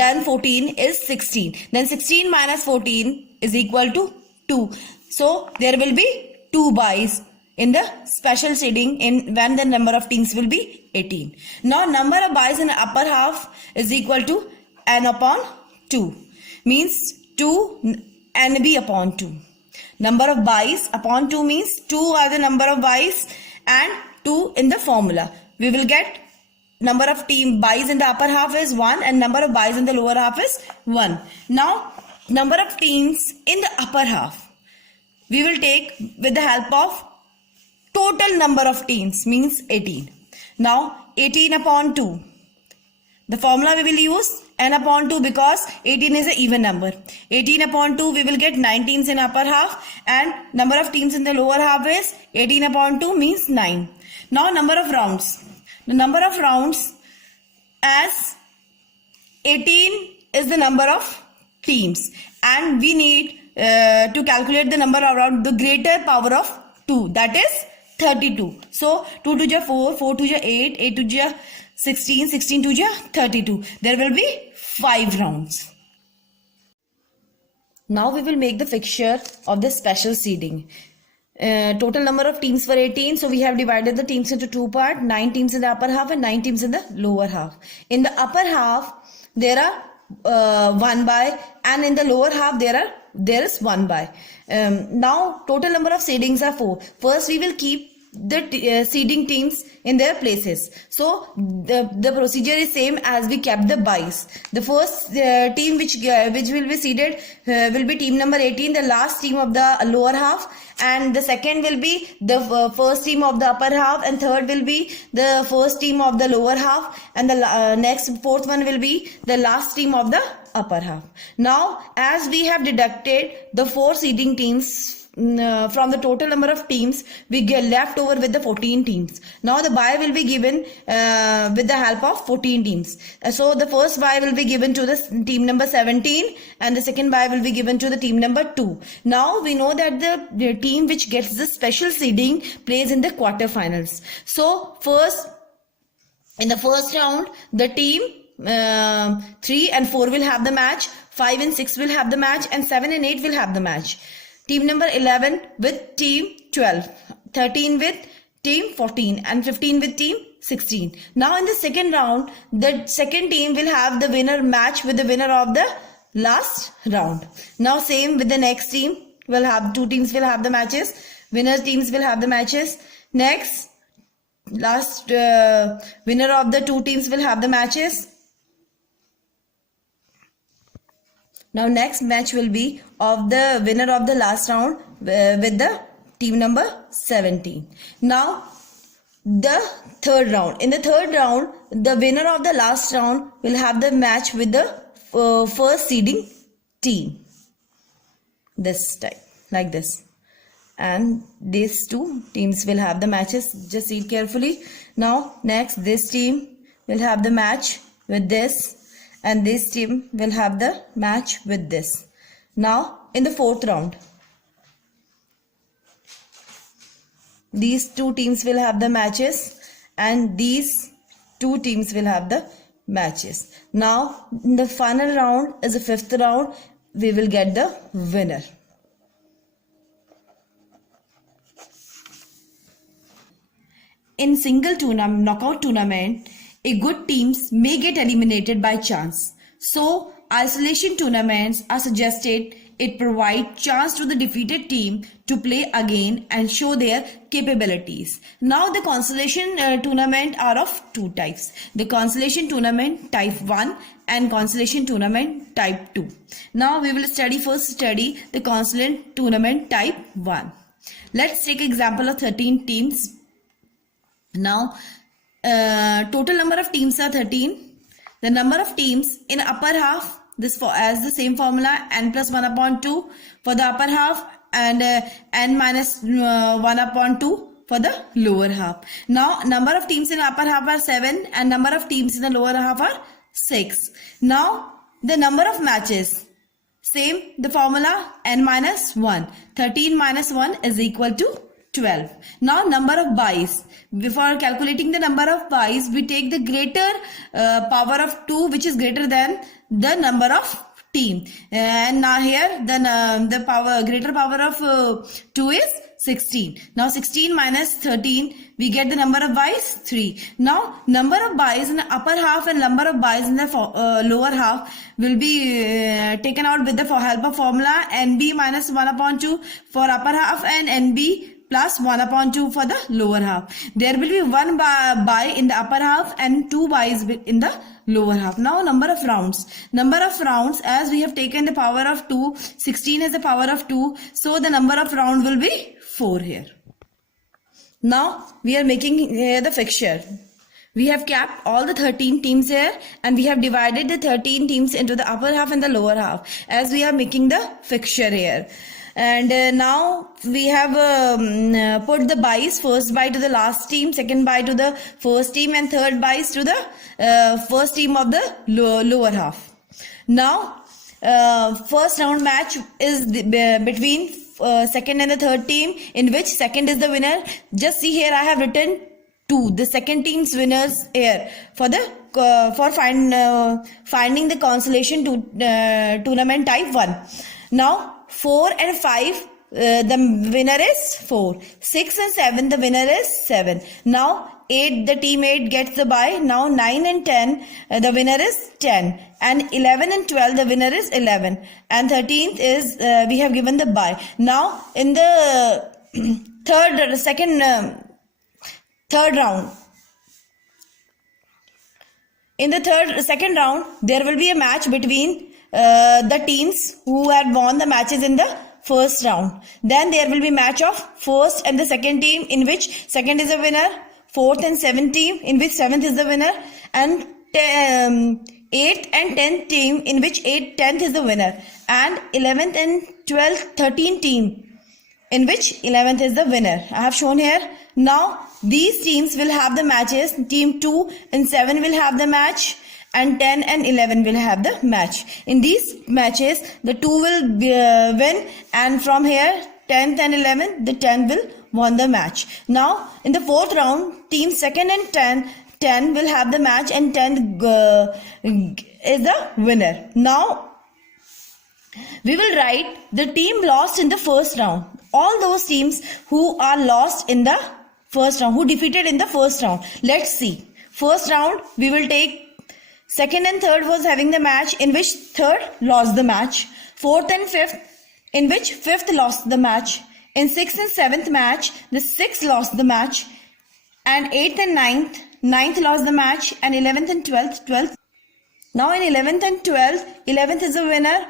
than 14 is 16. Then 16 minus 14 is equal to 2. So there will be 2 byes in the special seeding when the number of teams will be 18. Now number of byes in the upper half is equal to n upon 2. Means 2 nb upon 2. Number of byes upon 2 means 2 are the number of byes and 2 in the formula. We will get number of byes in the upper half is 1 and number of byes in the lower half is 1. Now number of teams in the upper half we will take with the help of total number of teams means 18. Now 18 upon 2. The formula we will use n upon 2 because 18 is an even number. 18 upon 2 we will get 19 in upper half and number of teams in the lower half is 18 upon 2 means 9. Now number of rounds. The number of rounds as 18 is the number of teams and we need to calculate the number around the greater power of 2, that is 32. So 2 to 4, 4 to 8, 8 to 16, 16 to 32. There will be 5 rounds. Now we will make the fixture of the special seeding. Total number of teams were 18, so we have divided the teams into 2 parts, 9 teams in the upper half and 9 teams in the lower half. In the upper half there are 1 by and in the lower half there is 1 by. Now total number of seedings are 4. First we will keep the seeding teams in their places. So the procedure is same as we kept the byes. The first team which will be seeded will be team number 18, the last team of the lower half, and the second will be the first team of the upper half, and third will be the first team of the lower half, and the next fourth one will be the last team of the upper half. Now as we have deducted the 4 seeding teams from the total number of teams, we get left over with the 14 teams. Now the bye will be given with the help of 14 teams. So the first bye will be given to the team number 17 and the second bye will be given to the team number 2. Now we know that the team which gets the special seeding plays in the quarterfinals. So in the first round the team 3 and 4 will have the match, 5 and 6 will have the match, and 7 and 8 will have the match. Team number 11 with team 12, 13 with team 14 and 15 with team 16. Now in the second round, the second team will have the winner match with the winner of the last round. Now same with the next team, will have 2 teams will have the matches, winner teams will have the matches. Next, last winner of the 2 teams will have the matches. Now next match will be of the winner of the last round with the team number 17. Now the third round. In the third round, the winner of the last round will have the match with the first seeding team. This type, like this. And these 2 teams will have the matches. Just read carefully. Now next, this team will have the match with this. And this team will have the match with this. Now in the fourth round, these 2 teams will have the matches and these 2 teams will have the matches. Now in the final round is the 5th round, we will get the winner. In single knockout tournament, a good teams may get eliminated by chance. So, isolation tournaments are suggested It provides chance to the defeated team to play again and show their capabilities. Now the consolation tournament are of two types. The consolation tournament type 1 and consolation tournament type 2. Now we will first study the consolation tournament type 1. Let's take example of 13 teams. Now total number of teams are 13. The number of teams in upper half, this for as the same formula, n plus 1 upon 2 for the upper half and n minus 1 upon 2 for the lower half. Now number of teams in upper half are 7 and number of teams in the lower half are 6. Now the number of matches, same the formula, n minus 1. 13 minus 1 is equal to 12. Now number of byes. Before calculating the number of byes, we take the greater power of 2, which is greater than the number of team. And now here the greater power of 2 is 16. Now 16 minus 13, we get the number of byes 3. Now number of byes in the upper half and number of byes in the lower half will be taken out with the help of formula NB minus 1 upon 2 for upper half and NB plus 1 upon 2 for the lower half. There will be 1 bye in the upper half and 2 byes in the lower half. Now number of rounds. Number of rounds, as we have taken the power of 2, 16 is the power of 2. So the number of round will be 4 here. Now we are making here the fixture. We have kept all the 13 teams here and we have divided the 13 teams into the upper half and the lower half as we are making the fixture here. And now we have put the byes, first bye to the last team, second bye to the first team and third byes to the first team of the lower half. Now first round match is between second and the third team, in which second is the winner. Just see here I have written 2, the second team's winners here for the finding the consolation tournament type 1. Now 4 and 5, the winner is 4. 6 and 7, the winner is 7. Now 8, the team 8 gets the bye. Now 9 and 10, the winner is 10. And 11 and 12, the winner is 11. And 13th is, we have given the bye. Now in the third round, in the second round, there will be a match between the teams who had won the matches in the first round. Then there will be match of first and the second team, in which second is the winner, fourth and seventh team, in which seventh is the winner, and 8th and 10th team, in which 10th is the winner, and 11th and 12th, 13th team, in which 11th is the winner. I have shown here. Now these teams will have the matches. Team 2 and 7 will have the match, and 10 and 11 will have the match. In these matches, the 2 will win, and from here 10th and 11th, the 10 will won the match. Now in the fourth round, team 2nd and 10 will have the match, and 10 is the winner. Now we will write the team lost in the first round. All those teams who are lost in the first round, who defeated in the first round. Let's see. First round, we will take second and third was having the match, in which third lost the match. Fourth and fifth, in which fifth lost the match. In sixth and seventh match, the sixth lost the match. And eighth and ninth lost the match. And 11th and 12th. Now in 11th and 12th, 11th is the winner.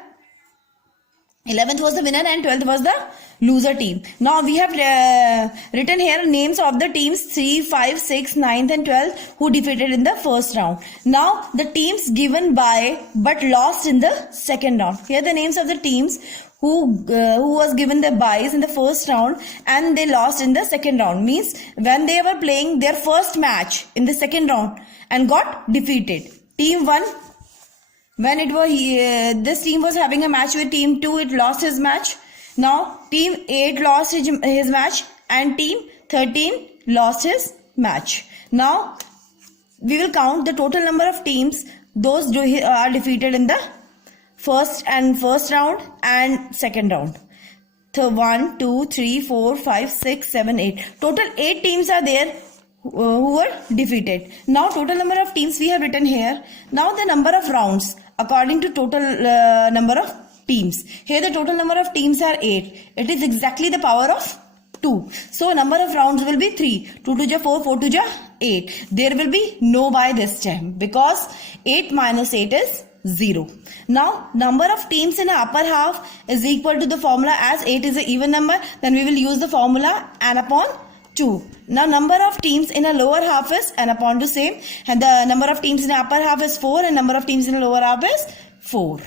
11th was the winner and 12th was the loser team. Now we have written here names of the teams 3, 5, 6, 9th and 12th who defeated in the first round. Now the teams given by but lost in the second round. Here the names of the teams who was given the byes in the first round and they lost in the second round. Means when they were playing their first match in the second round and got defeated. Team 1, when it was this team was having a match with team 2, it lost his match. Now team 8 lost his match and team 13 lost his match. Now we will count the total number of teams those are defeated in the first round and second round. So 1, 2, 3, 4, 5, 6, 7, 8. Total 8 teams are there who were defeated. Now total number of teams we have written here. Now the number of rounds according to total number of teams. Here the total number of teams are 8. It is exactly the power of 2. So number of rounds will be 3. 2 to 4, 4 to 8. There will be no by this time because 8 minus 8 is 0. Now number of teams in the upper half is equal to the formula, as 8 is an even number, then we will use the formula n upon 2. Now number of teams in a lower half is n upon 2 same, and the number of teams in the upper half is 4 and number of teams in the lower half is 4.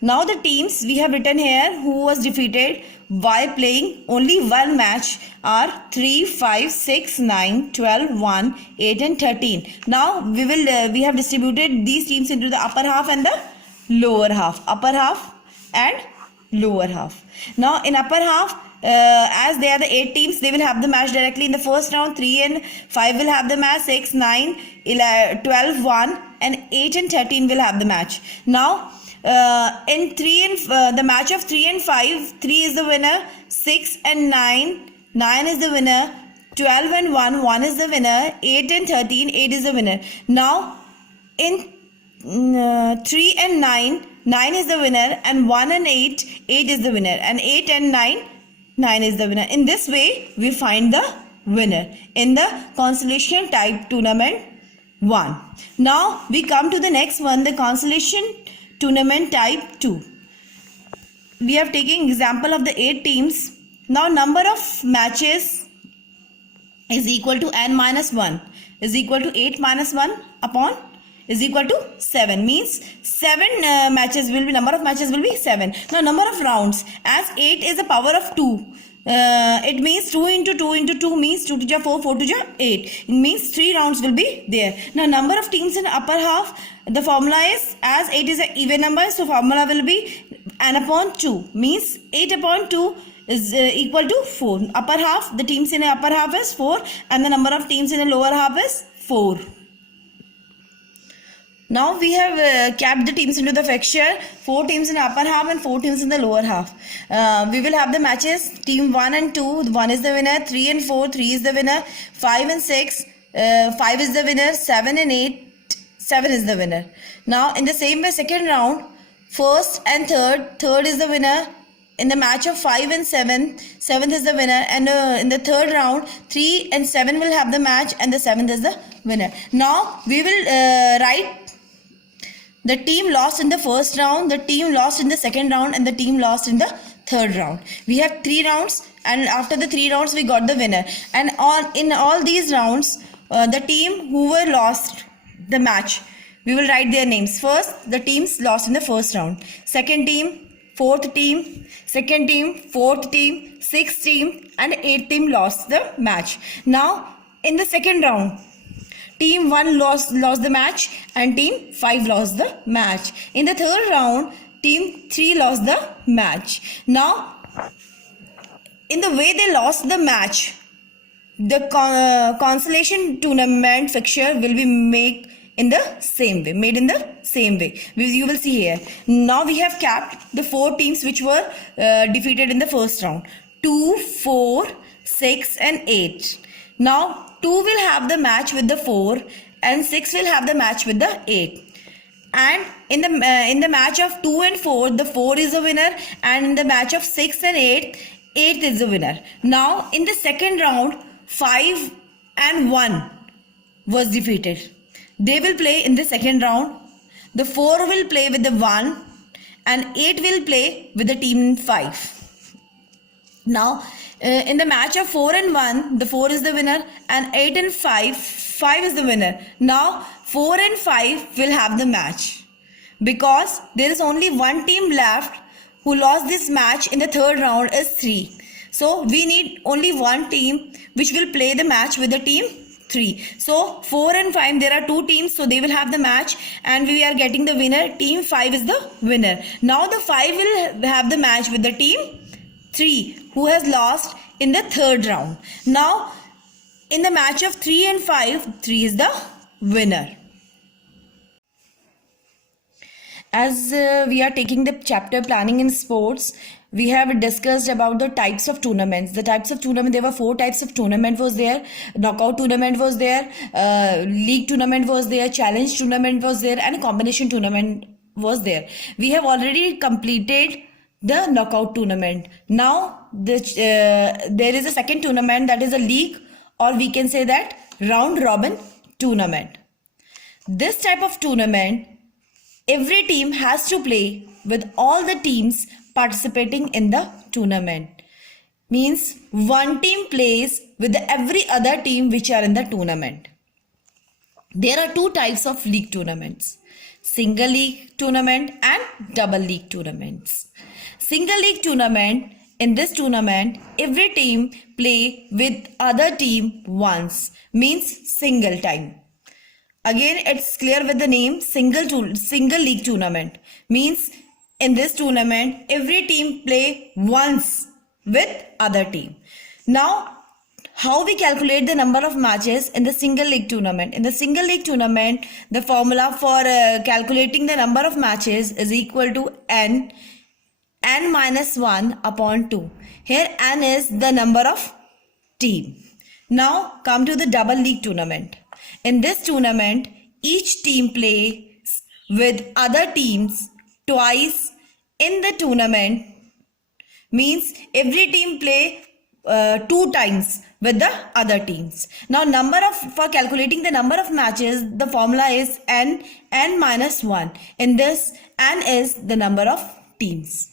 Now the teams we have written here who was defeated by playing only one match are 3, 5, 6, 9, 12, 1, 8 and 13. Now we have distributed these teams into the upper half and the lower half. Upper half and lower half. Now in upper half, as they are the 8 teams, they will have the match directly in the first round. 3 and 5 will have the match, 6, 9, 11, 12, 1 and 8 and 13 will have the match. Now in 3 and the match of 3 and 5, 3 is the winner, 6 and 9, 9 is the winner, 12 and 1, 1 is the winner, 8 and 13, 8 is the winner. Now in 3 and 9, 9 is the winner, and 1 and 8, 8 is the winner, and 8 and 9, 9 is the winner. In this way we find the winner in the consolation type tournament 1. Now we come to the next one, the consolation tournament type 2. We have taken example of the 8 teams. Now number of matches is equal to n minus 1 is equal to 8 minus 1 upon is equal to 7, means 7 matches will be, number of matches will be 7. Now number of rounds, as 8 is the power of 2, it means 2 into 2 into 2 means 2 to 4, 4 to 8. It means 3 rounds will be there. Now number of teams in upper half, the formula is, as 8 is an even number, so formula will be n upon 2, means 8 upon 2 is equal to 4. Upper half, the teams in the upper half is 4 and the number of teams in the lower half is 4. Now we have capped the teams into the fixture, 4 teams in the upper half and 4 teams in the lower half. We will have the matches, team 1 and 2, 1 is the winner, 3 and 4, 3 is the winner, 5 and 6, 5 is the winner, 7 and 8, 7 is the winner. Now in the same way, second round, first and third is the winner. In the match of 5 and 7, 7th is the winner, and in the third round 3 and 7 will have the match and the 7th is the winner. Now we will write the team lost in the first round, the team lost in the second round and the team lost in the third round. We have 3 rounds and after the 3 rounds we got the winner, and in all these rounds the team who were lost the match, we will write their names. First, the teams lost in the first round, second team, fourth team, second team, fourth team, sixth team and 8th team lost the match. Now in the second round, team 1 lost the match and team 5 lost the match. In the third round, team 3 lost the match. Now in the way they lost the match, the consolation tournament fixture will be made in the same way. You will see here. Now we have capped the 4 teams which were defeated in the first round. 2, 4, 6 and 8. Now 2 will have the match with the 4 and 6 will have the match with the 8. And in the match of 2 and 4, the 4 is the winner, and in the match of 6 and 8, 8 is the winner. Now in the second round, 5 and 1 was defeated. They will play in the second round. The 4 will play with the 1 and 8 will play with the team 5. Now in the match of 4 and 1, the 4 is the winner, and 8 and 5, 5 is the winner. Now 4 and 5 will have the match because there is only one team left who lost this match in the third round is 3. So we need only one team which will play the match with the team 3. So 4 and 5, there are 2 teams, so they will have the match and we are getting the winner. Team 5 is the winner. Now the 5 will have the match with the team 3 who has lost in the third round. Now in the match of 3 and 5, 3 is the winner. As we are taking the chapter planning in sports, we have discussed about the types of tournaments. The types of tournament, there were 4 types of tournament was there. Knockout tournament was there, league tournament was there, challenge tournament was there, and a combination tournament was there. We have already completed the knockout tournament. Now there is a second tournament, that is a league, or we can say that round robin tournament. This type of tournament, every team has to play with all the teams participating in the tournament. Means one team plays with every other team which are in the tournament. There are two types of league tournaments: single league tournament and double league tournaments. Single league tournament, in this tournament every team play with other team once, means single time. Again, it's clear with the name single league tournament, means in this tournament every team play once with other team. Now, how we calculate the number of matches in the single league tournament? In the single league tournament, the formula for calculating the number of matches is equal to n minus 1 upon 2. Here n is the number of team. Now come to the double league tournament. In this tournament, each team plays with other teams twice in the tournament, means every team play 2 times with the other teams. Now for calculating the number of matches, the formula is n minus 1. In this, n is the number of teams.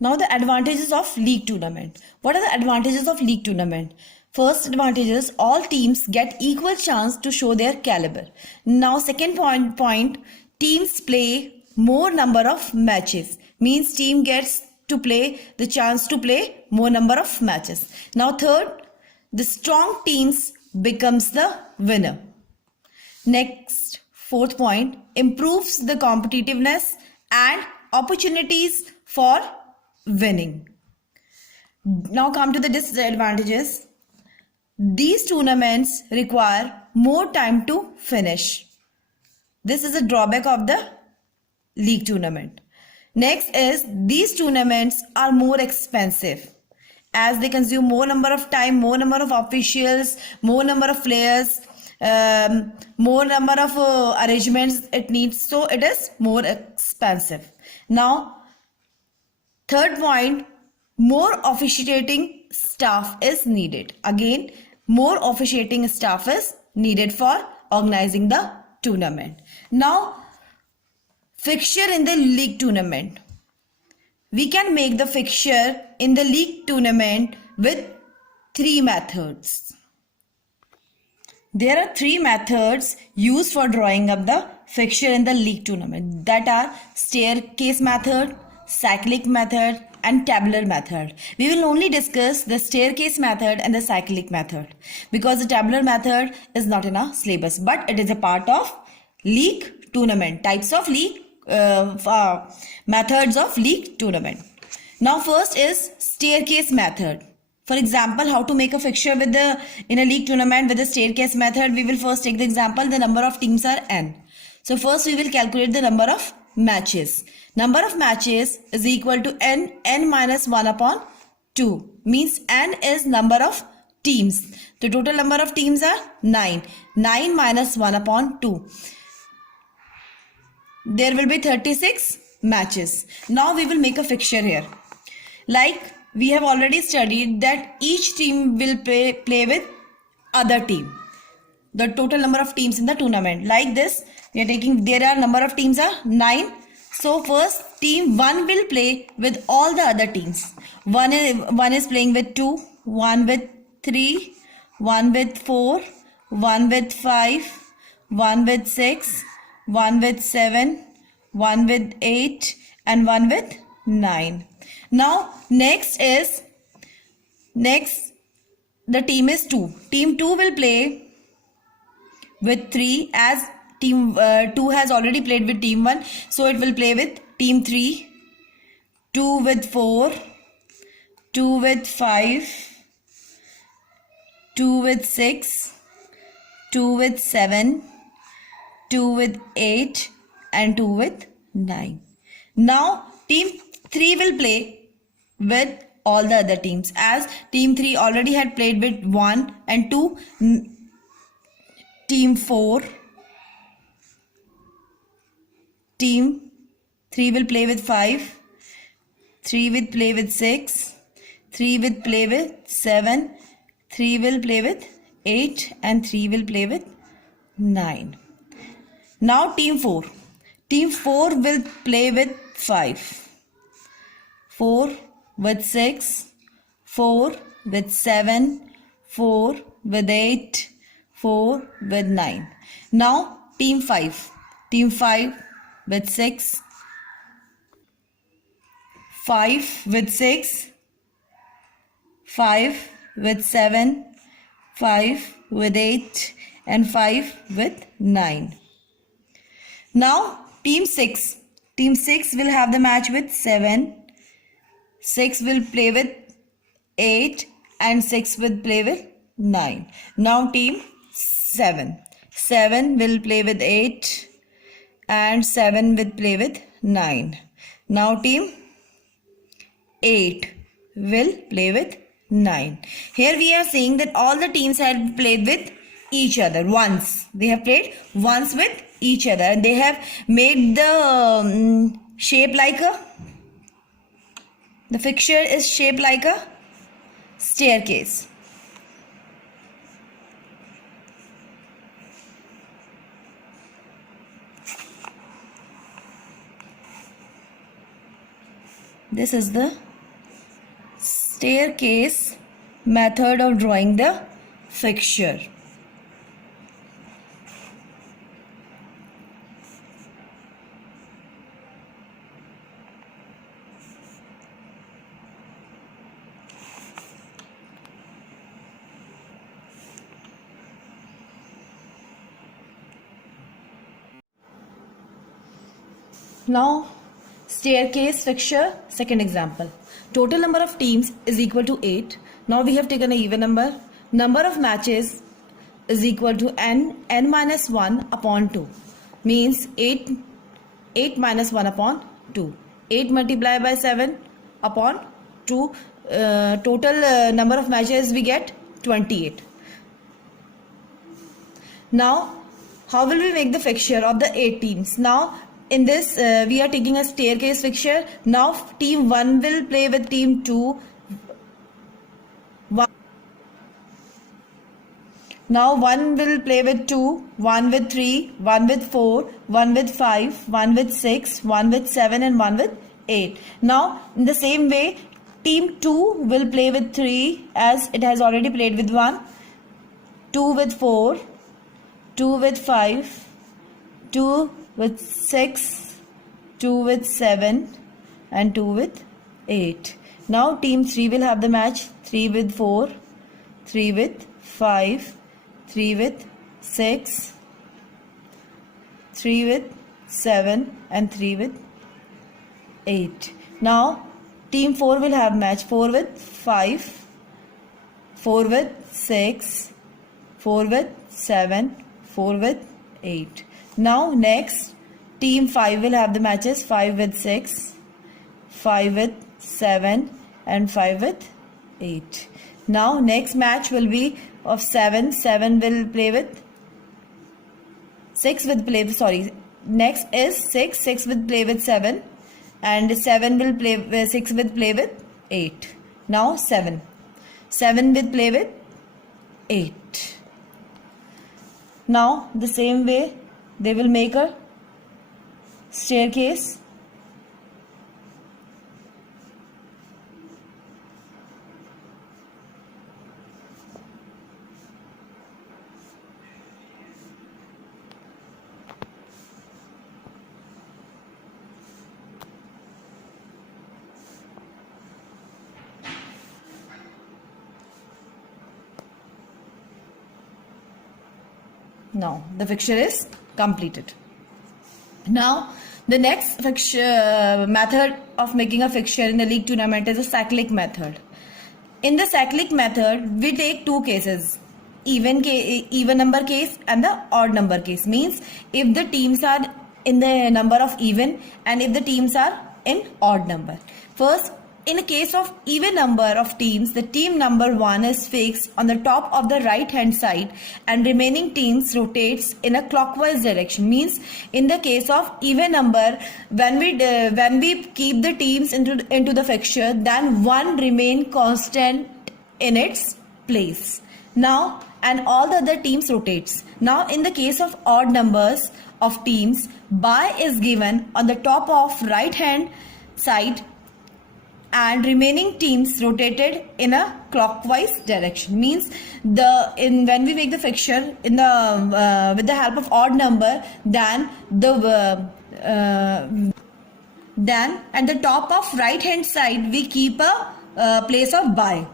Now the advantages of league tournament. What are the advantages of league tournament? First advantage is all teams get equal chance to show their caliber. Now second point, teams play more number of matches, means team gets to play the chance to play more number of matches. Now third, the strong teams becomes the winner. Next, fourth point, improves the competitiveness and opportunities for winning. Now come to the disadvantages. These tournaments require more time to finish. This is a drawback of the league tournament. Next is, these tournaments are more expensive as they consume more number of time, more number of officials, more number of players, more number of arrangements it needs, so it is more expensive. Now third point, more officiating staff is needed. Again, more officiating staff is needed for organizing the tournament. Now, fixture in the league tournament. We can make the fixture in the league tournament with 3 methods. There are 3 methods used for drawing up the fixture in the league tournament, that are staircase method, cyclic method and tabular method. We will only discuss the staircase method and the cyclic method because the tabular method is not in our syllabus, but it is a part of league tournament, types of league methods of league tournament. Now first is staircase method. For example, how to make a fixture in a league tournament with the staircase method? We will first take the example, the number of teams are n. So first we will calculate the number of matches. Number of matches is equal to n minus 1 upon 2, means n is number of teams. The total number of teams are 9. 9 minus 1 upon 2. There will be 36 matches. Now we will make a fixture here. Like we have already studied that each team will play with other team. The total number of teams in the tournament. Like this, we are taking, there are number of teams are 9. So first team 1 will play with all the other teams. One is playing with 2, 1 with 3, 1 with 4, 1 with 5, 1 with 6, 1 with 7, 1 with 8 and 1 with 9. Now next the team is 2. Team 2 will play with 3 as team 2 has already played with team 1. So it will play with team 3, 2 with 4, 2 with 5, 2 with 6, 2 with 7, 2 with 8 and 2 with 9. Now team 3 will play with all the other teams as team 3 already had played with 1 and 2. Team 4, Team 3 will play with 5. 3 will play with 6. 3 will play with 7. 3 will play with 8. And 3 will play with 9. Now team 4. Team 4 will play with 5. 4 with 6. 4 with 7. 4 with 8. 4 with 9. Now team 5. Team 5 with 6. 5 with 6. 5 with 7. 5 with 8. And 5 with 9. Now team 6. Team 6 will have the match with 7. 6 will play with 8 and 6 will play with 9. Now team 7. 7 will play with 8 and 7 will play with 9. Now team 8 will play with 9. Here we are saying that all the teams have played with each other once. They have played once with each other and they have made the shape like the fixture is shaped like a staircase. This is the staircase method of drawing the fixture. Now, staircase fixture, second example. Total number of teams is equal to 8. Now we have taken an even number. Number of matches is equal to n minus 1 upon 2. Means 8 minus 1 upon 2. 8 multiplied by 7 upon 2. Total number of matches we get 28. Now, how will we make the fixture of the 8 teams? Now, in this, we are taking a staircase fixture. Now, team 1 will play with team 2. Now, 1 will play with 2, 1 with 3, 1 with 4, 1 with 5, 1 with 6, 1 with 7 and 1 with 8. Now, in the same way, team 2 will play with 3 as it has already played with 1, 2 with 4, 2 with 5, 2 with 6, 2 with 7 and 2 with 8. Now team 3 will have the match 3 with 4, 3 with 5, 3 with 6, 3 with 7 and 3 with 8. Now team 4 will have match 4 with 5, 4 with 6, 4 with 7, 4 with 8. Now next team 5 will have the matches 5 with 6, 5 with 7 and 5 with 8. Now next match will be of 7. 7 will play with 6 with play with, sorry, next is 6. 6 will play with 7 and 7 will play with 6 will play with 8. Now 7. 7 will play with 8. Now the same way they will make a staircase. Now the fixture is completed. Now the next fixture method of making a fixture in the league tournament is a cyclic method. In the cyclic method, we take two cases, even number case and the odd number case. Means if the teams are in the number of even and if the teams are in odd number. First, in a case of even number of teams, the team number 1 is fixed on the top of the right hand side and remaining teams rotates in a clockwise direction. Means in the case of even number, when we keep the teams into the fixture, then one remain constant in its place. Now, and all the other teams rotates. Now in the case of odd numbers of teams, by is given on the top of right hand side and remaining teams rotated in a clockwise direction. Means when we make the fixture in the with the help of odd number, then at the top of right hand side we keep a place of by.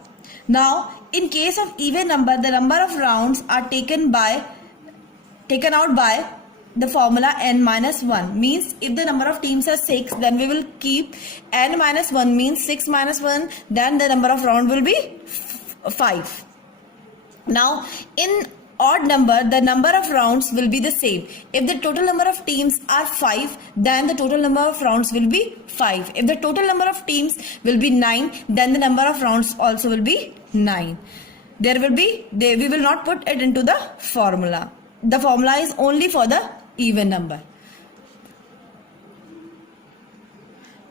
Now in case of even number, the number of rounds are taken out by the formula n minus 1. Means if the number of teams are 6, then we will keep n minus 1, means 6 minus 1, then the number of round will be 5. Now in odd number, the number of rounds will be the same. If the total number of teams are 5, then the total number of rounds will be 5. If the total number of teams will be 9, then the number of rounds also will be 9. We will not put it into the formula. The formula is only for the even number.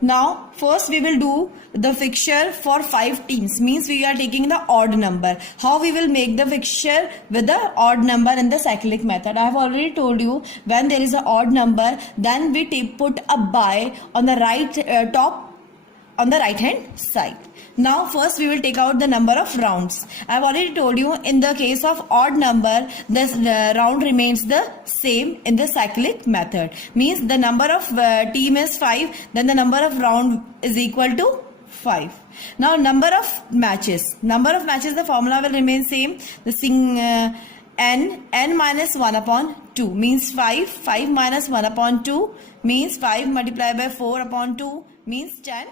Now first we will do the fixture for 5 teams. Means we are taking the odd number. How we will make the fixture with the odd number in the cyclic method? I have already told you, when there is an odd number, then we put a by on the top on the right hand side. Now first we will take out the number of rounds. I have already told you, in the case of odd number, the round remains the same in the cyclic method. Means the number of team is 5, then the number of round is equal to 5. Now number of matches, the formula will remain same. The n minus 1 upon 2 means 5 minus 1 upon 2 means 5 multiplied by 4 upon 2 means 10.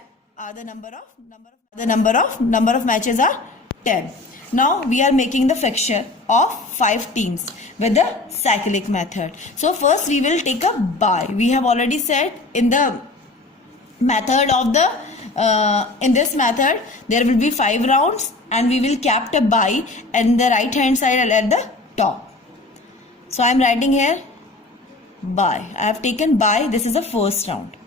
The number of matches are 10. Now we are making the fixture of 5 teams with the cyclic method. So first we will take a by. We have already said in the method of the in this method there will be 5 rounds and we will keep a by and the right hand side at the top. So I am writing here by. I have taken by. This is the first round.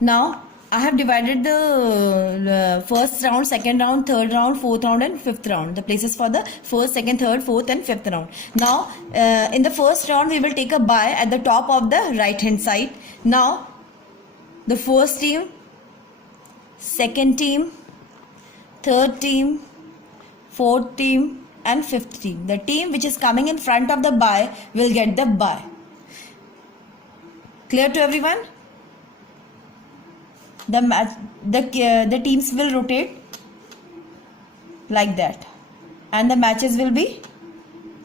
Now I have divided the first round, second round, third round, fourth round and fifth round. The places for the first, second, third, fourth and fifth round. Now in the first round we will take a by at the top of the right hand side. Now the first team, second team, third team, fourth team and fifth team. The team which is coming in front of the by will get the by. Clear to everyone? The teams will rotate like that and the matches will be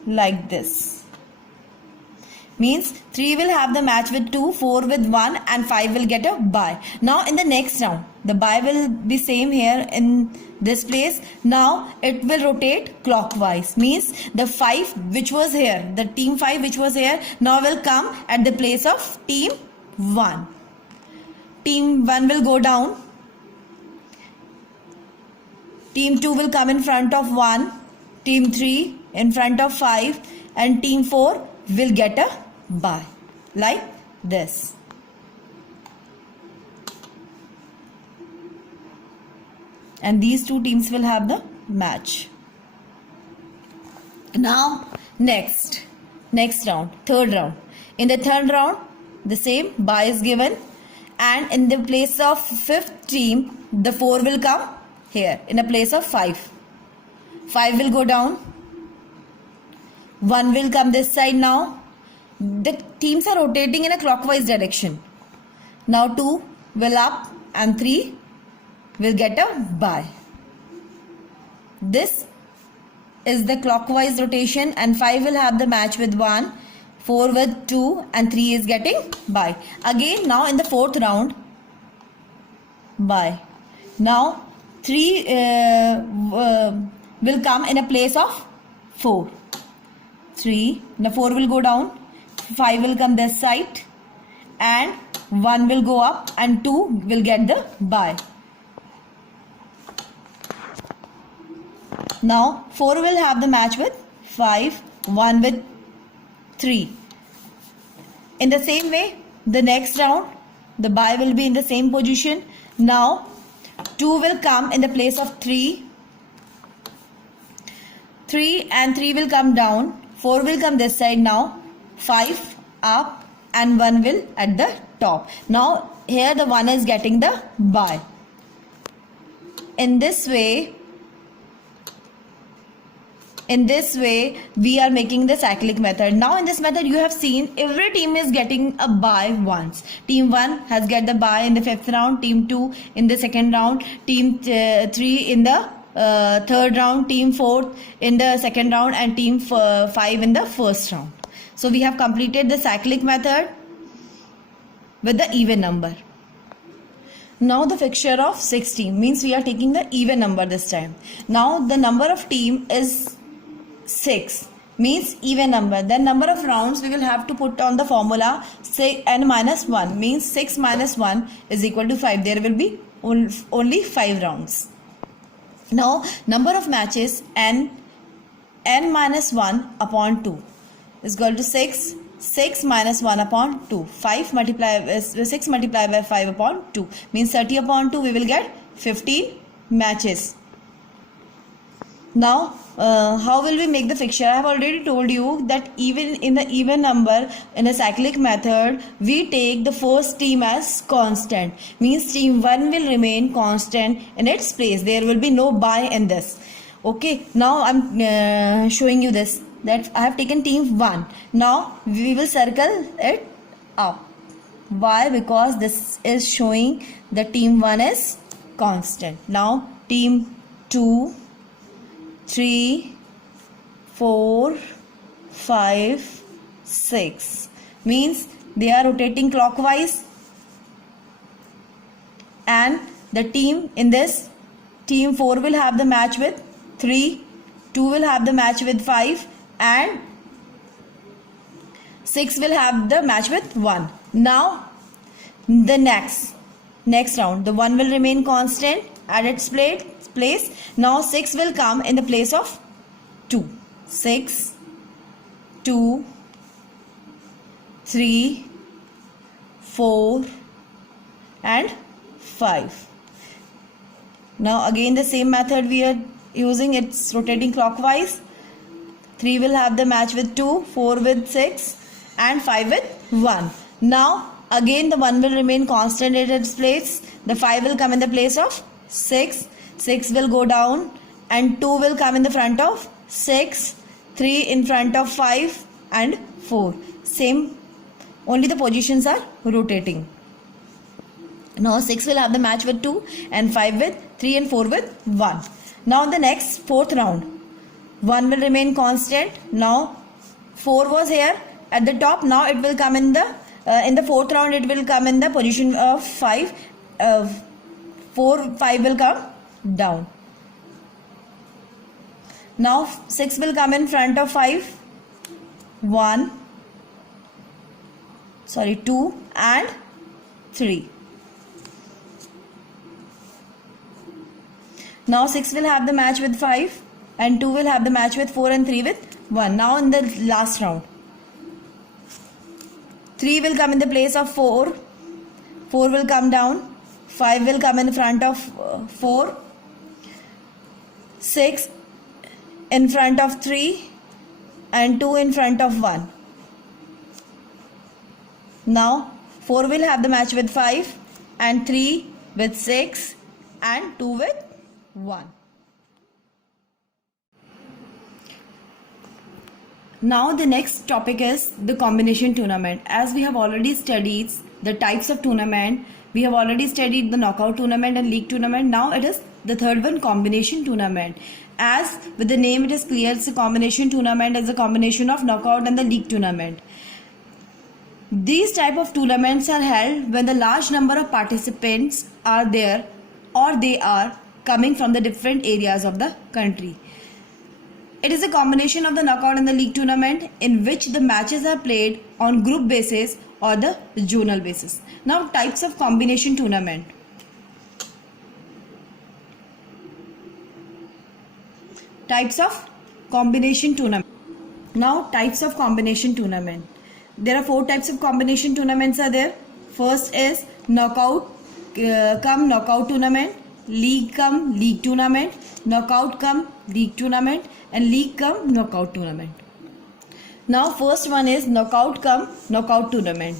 like this. Means 3 will have the match with 2, 4 with 1 and 5 will get a bye. Now in the next round the bye will be same here in this place. Now it will rotate clockwise. Means the 5 which was here, the team 5 which was here, now will come at the place of team 1. Team 1 will go down. Team 2 will come in front of 1. Team 3 in front of 5. And team 4 will get a bye. Like this. And these two teams will have the match. Now next round, third round. In the third round, the same bye is given. And in the place of fifth team, the 4 will come here in a place of 5. 5 will go down. 1 will come this side now. The teams are rotating in a clockwise direction. Now 2 will up and 3 will get a bye. This is the clockwise rotation and 5 will have the match with 1. 4 with 2 and 3 is getting bye. Again now in the fourth round, bye. Now 3 will come in a place of 4. 3, the 4 will go down, 5 will come this side and 1 will go up and 2 will get the bye. Now 4 will have the match with 5, 1 with 3. In the same way, the next round, the bye will be in the same position. Now 2 will come in the place of 3. 3 and 3 will come down. 4 will come this side now. 5 up and 1 will at the top. Now here the 1 is getting the bye. In this way we are making the cyclic method. Now in this method you have seen every team is getting a bye once. Team 1 has get the bye in the 5th round, team 2 in the 2nd round, team 3 in the 3rd round, team 4 in the 2nd round, and team 5 in the 1st round. So we have completed the cyclic method with the even number. Now the fixture of 6 team means we are taking the even number this time. Now the number of team is 6 means even number. Then number of rounds we will have to put on the formula, say n minus 1 means 6 minus 1 is equal to 5. There will be only 5 rounds. Now number of matches n minus 1 upon 2 is equal to 6. 6 minus 1 upon 2. 6 multiplied by 5 upon 2 means 30 upon 2 we will get 15 matches. Now how will we make the fixture? I have already told you that even in the even number in a cyclic method we take the first team as constant, means team 1 will remain constant in its place. There will be no bye in this. Okay, now I am showing you this, that I have taken team 1. Now we will circle it up. Why? Because this is showing the team 1 is constant. Now team 2, 3, 4, 5, 6 means they are rotating clockwise, and the team in this, team 4 will have the match with 3, 2 will have the match with 5, and 6 will have the match with 1. Now the next round the 1 will remain constant at its place. Now 6 will come in the place of 2. 6, 2, 3, 4 and 5. Now again the same method we are using, it's rotating clockwise. 3 will have the match with 2, 4 with 6 and 5 with 1. Now again the 1 will remain constant at its place. The 5 will come in the place of 6. 6 will go down and 2 will come in the front of 6, 3 in front of 5 and 4. Same, only the positions are rotating. Now 6 will have the match with 2 and 5 with 3 and 4 with 1. Now in the next 4th round 1 will remain constant. Now 4 was here at the top. Now it will come in the 4th round it will come in the position of 5. 5 will come down. Now 6 will come in front of 5. 2 and 3. Now 6 will have the match with 5 and 2 will have the match with 4 and 3 with 1. Now in the last round 3 will come in the place of 4. 4 will come down. 5 will come in front of 4. 6 in front of 3 and 2 in front of 1. Now 4 will have the match with 5 and 3 with 6 and 2 with 1. Now the next topic is the combination tournament. As we have already studied the types of tournament, we have already studied the knockout tournament and league tournament. Now it is the third one, combination tournament. As with the name it is clear, it's a combination tournament, as a combination of knockout and the league tournament. These type of tournaments are held when the large number of participants are there or they are coming from the different areas of the country. It is a combination of the knockout and the league tournament in which the matches are played on group basis or the zonal basis. Now types of combination tournament. Types of combination tournament. Now, types of combination tournament. There are 4 types of combination tournaments are there. First is knockout come knockout tournament, league come league tournament, knockout come league tournament, and league come knockout tournament. Now, first one is knockout come knockout tournament.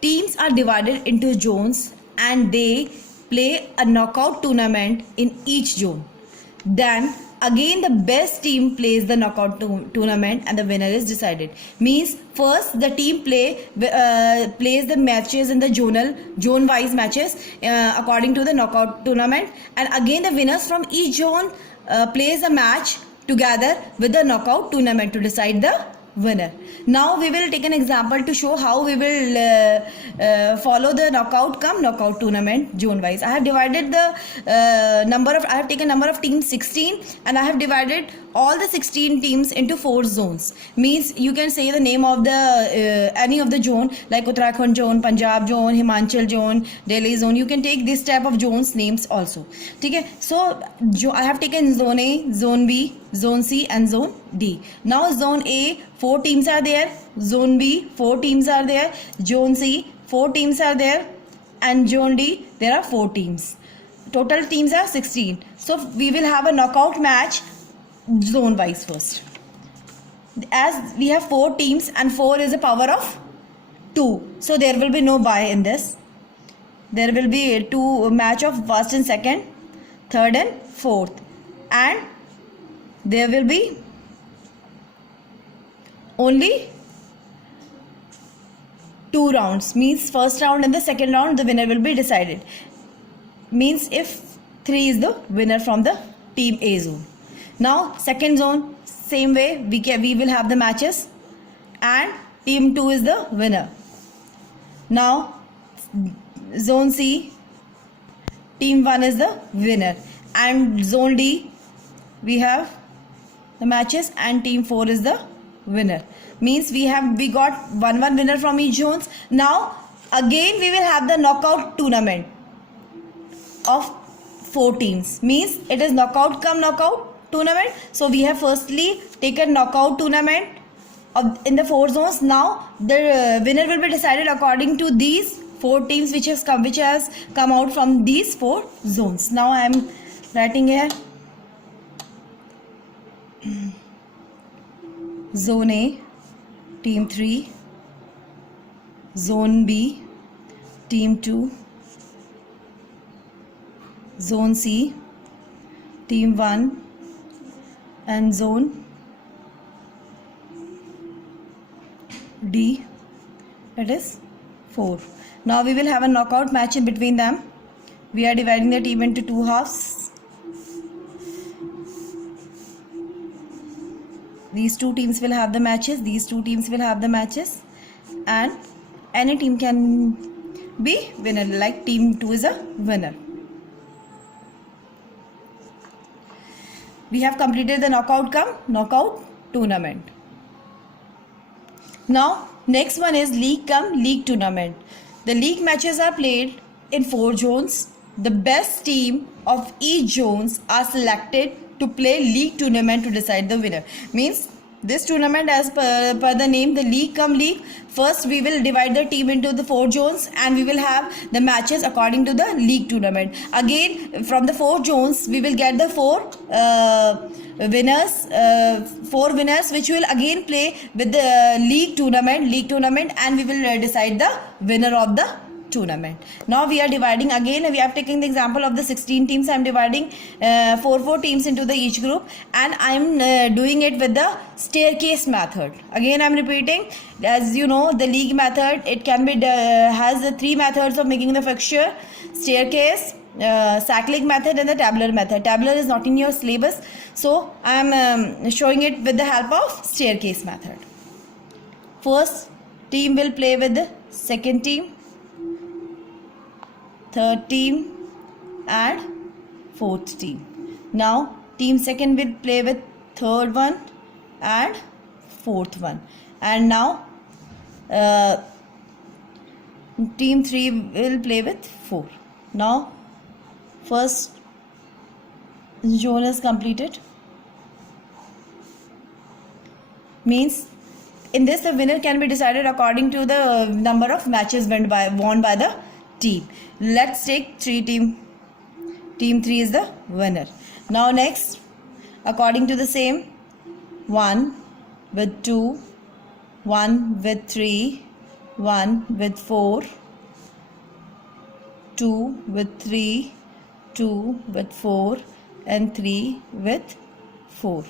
Teams are divided into zones and they play a knockout tournament in each zone. Then again the best team plays the knockout tournament and the winner is decided. Means first the team plays the matches in the zone wise matches according to the knockout tournament, and again the winners from each zone plays a match together with the knockout tournament to decide the winner. Now we will take an example to show how we will follow the knockout come knockout tournament zone wise. I have divided the I have taken number of teams 16 and I have divided all the 16 teams into 4 zones. Means you can say the name of the any of the zone like Uttarakhand zone, Punjab zone, Himachal zone, Delhi zone. You can take this type of zones names also. Okay, so I have taken zone A, zone B, zone C and zone D. Now zone A 4 teams are there, zone B 4 teams are there, zone C 4 teams are there, and zone D there are 4 teams. Total teams are 16. So we will have a knockout match zone wise first. As we have 4 teams and 4 is a power of 2, so there will be no bye in this. There will be a 2 match of first and second, third and fourth, and there will be only 2 rounds. Means first round and the second round the winner will be decided. Means if 3 is the winner from the team A zone. Now second zone, same way we will have the matches and team 2 is the winner. Now zone C, team 1 is the winner, and zone D we have the matches and team 4 is the winner. Means we got 1 winner from each zones. Now again we will have the knockout tournament of 4 teams. Means it is knockout come knockout tournament. So we have firstly taken knockout tournament in the 4 zones. Now the winner will be decided according to these 4 teams which has come out from these 4 zones. Now I am writing here zone A team 3, zone B team 2, zone C team 1, and zone D it is 4. Now we will have a knockout match in between them. We are dividing the team into 2 halves. These 2 teams will have the matches, these 2 teams will have the matches, and any team can be winner, like team 2 is a winner. We have completed the knockout come knockout tournament. Now next one is league come league tournament. The league matches are played in 4 zones. The best team of each zones are selected to play league tournament to decide the winner. Means this tournament, as per the name, the league come league, first we will divide the team into the 4 zones and we will have the matches according to the league tournament. Again from the 4 zones we will get the 4 winners which will again play with the league tournament, and we will decide the winner of the tournament. Now we are dividing again. We have taken the example of the 16 teams. I am dividing 4 teams into the each group, and I am doing it with the staircase method. Again I am repeating, as you know, the league method, it can be has the 3 methods of making the fixture: staircase, cyclic method and the tabular method. Tabular is not in your syllabus, so I am showing it with the help of staircase method. First team will play with the second team, third team and fourth team. Now team second will play with third one and fourth one, and now team 3 will play with 4. Now first zone is completed. Means in this the winner can be decided according to the number of matches won by the team. Let's take team 3 is the winner. Now next, according to the same, 1 with 2, 1 with 3, 1 with 4, 2 with 3, 2 with 4 and 3 with 4.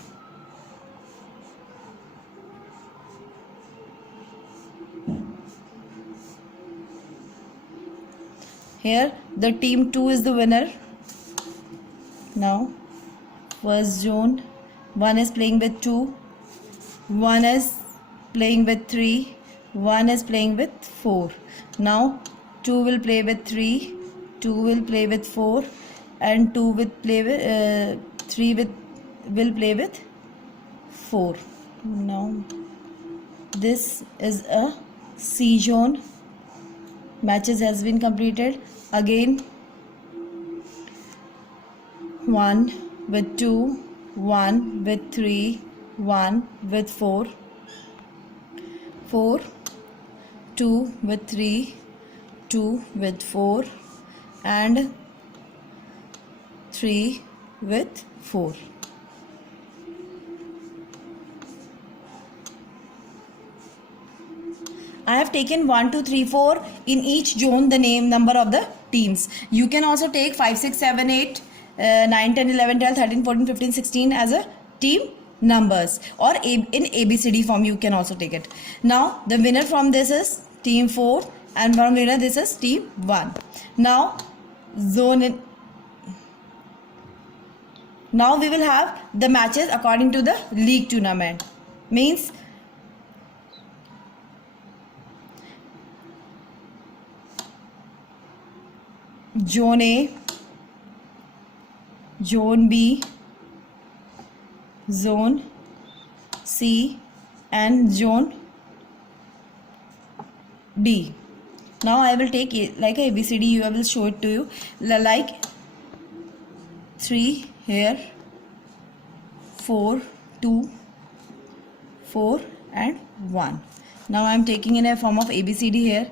Here the team 2 is the winner. Now first zone, 1 is playing with 2, 1 is playing with 3, 1 is playing with 4. Now 2 will play with 3, 2 will play with 4 and 2 will play with 3 will play with 4. Now this is a C zone. Matches has been completed. Again 1 with 2, 1 with 3, 1 with 4, 4, 2 with 3, 2 with 4 and 3 with 4. I have taken 1, 2, 3, 4 in each zone the number of the teams. You can also take 5, 6, 7, 8, 9, 10, 11, 12, 13, 14, 15, 16 as a team numbers, or in ABCD form you can also take it. Now the winner from this is team 4 and from winner this is team 1. Now now we will have the matches according to the league tournament. Means Zone A, Zone B, Zone C and Zone D. Now I will take it like a ABCD. I will show it to you like 3 here, 4, 2, 4 and 1. Now I am taking in a form of ABCD here.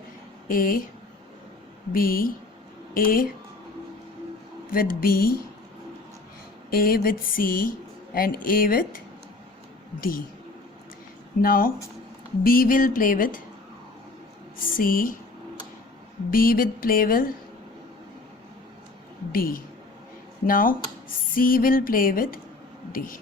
A, B, A with B, A with C and A with D. Now B will play with C, B will play with D. Now C will play with D.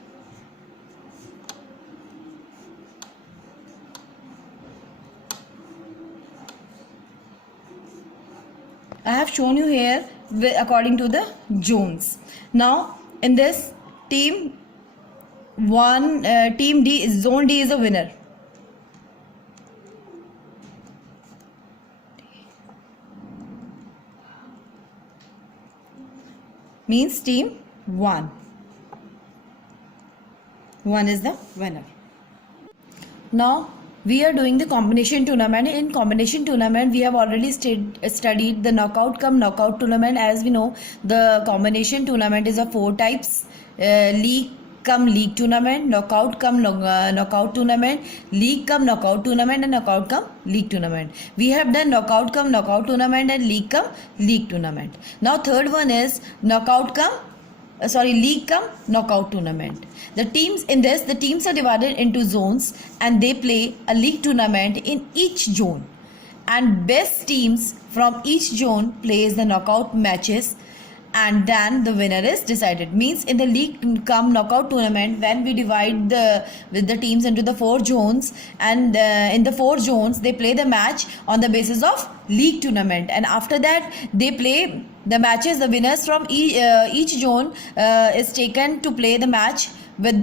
I have shown you here according to the zones. Now in this team team D, zone D is a winner. Means team 1 is the winner. Now we are doing the combination tournament. In combination tournament we have already studied the knockout cum knockout tournament. As we know, the combination tournament is of 4 types: league cum league tournament, knockout cum knockout tournament, league cum knockout tournament and knockout cum league tournament. We have done knockout cum knockout tournament and league cum league tournament. Now third one is knockout cum league cum knockout tournament. The teams in this, the teams are divided into zones and they play a league tournament in each zone, and best teams from each zone plays the knockout matches and then the winner is decided. Means in the league cum knockout tournament, when we divide the teams into the 4 zones, and in the 4 zones they play the match on the basis of league tournament, and after that they play the matches. The winners from each zone is taken to play the match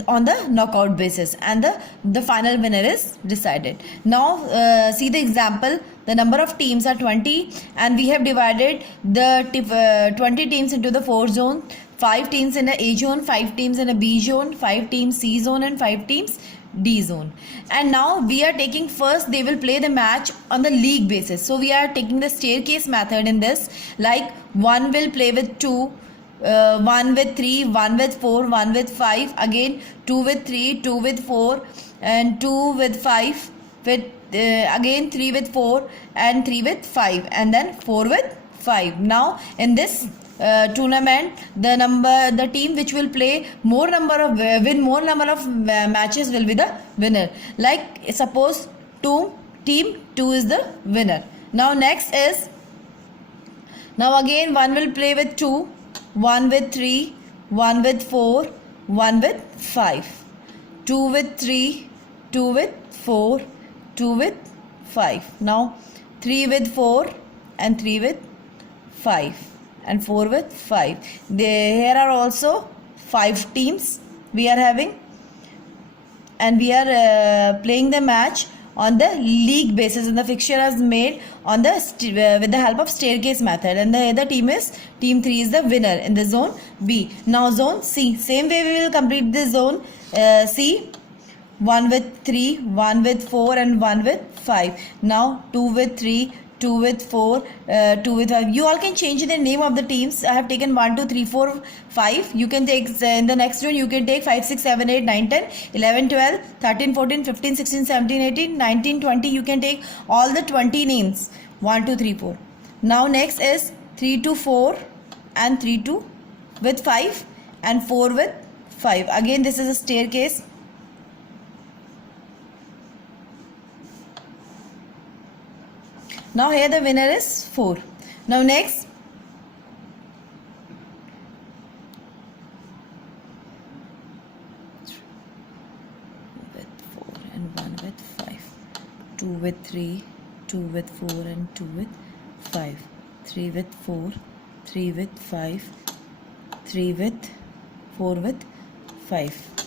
on the knockout basis, and the final winner is decided. Now see the example. The number of teams are 20 and we have divided the 20 teams into the 4 zones. 5 teams in the A zone, 5 teams in a B zone, 5 teams C zone and 5 teams D zone. And now we are taking, first they will play the match on the league basis. So we are taking the staircase method in this, like 1 will play with 2, 1 with 3, 1 with 4, 1 with 5, again 2 with 3, 2 with 4, and 2 with 5, with again 3 with 4, and 3 with 5, and then 4 with 5. Now in this tournament, the team which will play more number of win more number of matches will be the winner. Like suppose team 2 is the winner. Now next is, now again one will play with 2, 1 with 3, 1 with 4, 1 with 5, 2 with 3, 2 with 4, 2 with 5. Now 3 with 4, and 3 with 5, and 4 with 5. Here are also 5 teams we are having, and we are playing the match on the league basis, and the fixture is made on the with the help of staircase method, and the other team 3 is the winner in the zone B. Now zone C, same way we will complete the zone C. 1 with 3, 1 with 4, and 1 with 5. Now 2 with 3, 2 with 4, 2 with 5. You all can change the name of the teams. I have taken 1, 2, 3, 4, 5. You can take in the next one, you can take 5, 6, 7, 8, 9, 10, 11, 12, 13, 14, 15, 16, 17, 18, 19, 20. You can take all the 20 names. 1, 2, 3, 4. Now next is 3 to 4, and 3 to with 5, and 4 with 5. Again this is a staircase. Now here the winner is 4. Now next, with 4 and 1 with 5, 2 with 3, 2 with 4, and 2 with 5, 3 with 4, 3 with 5, 3 with 4 with 5.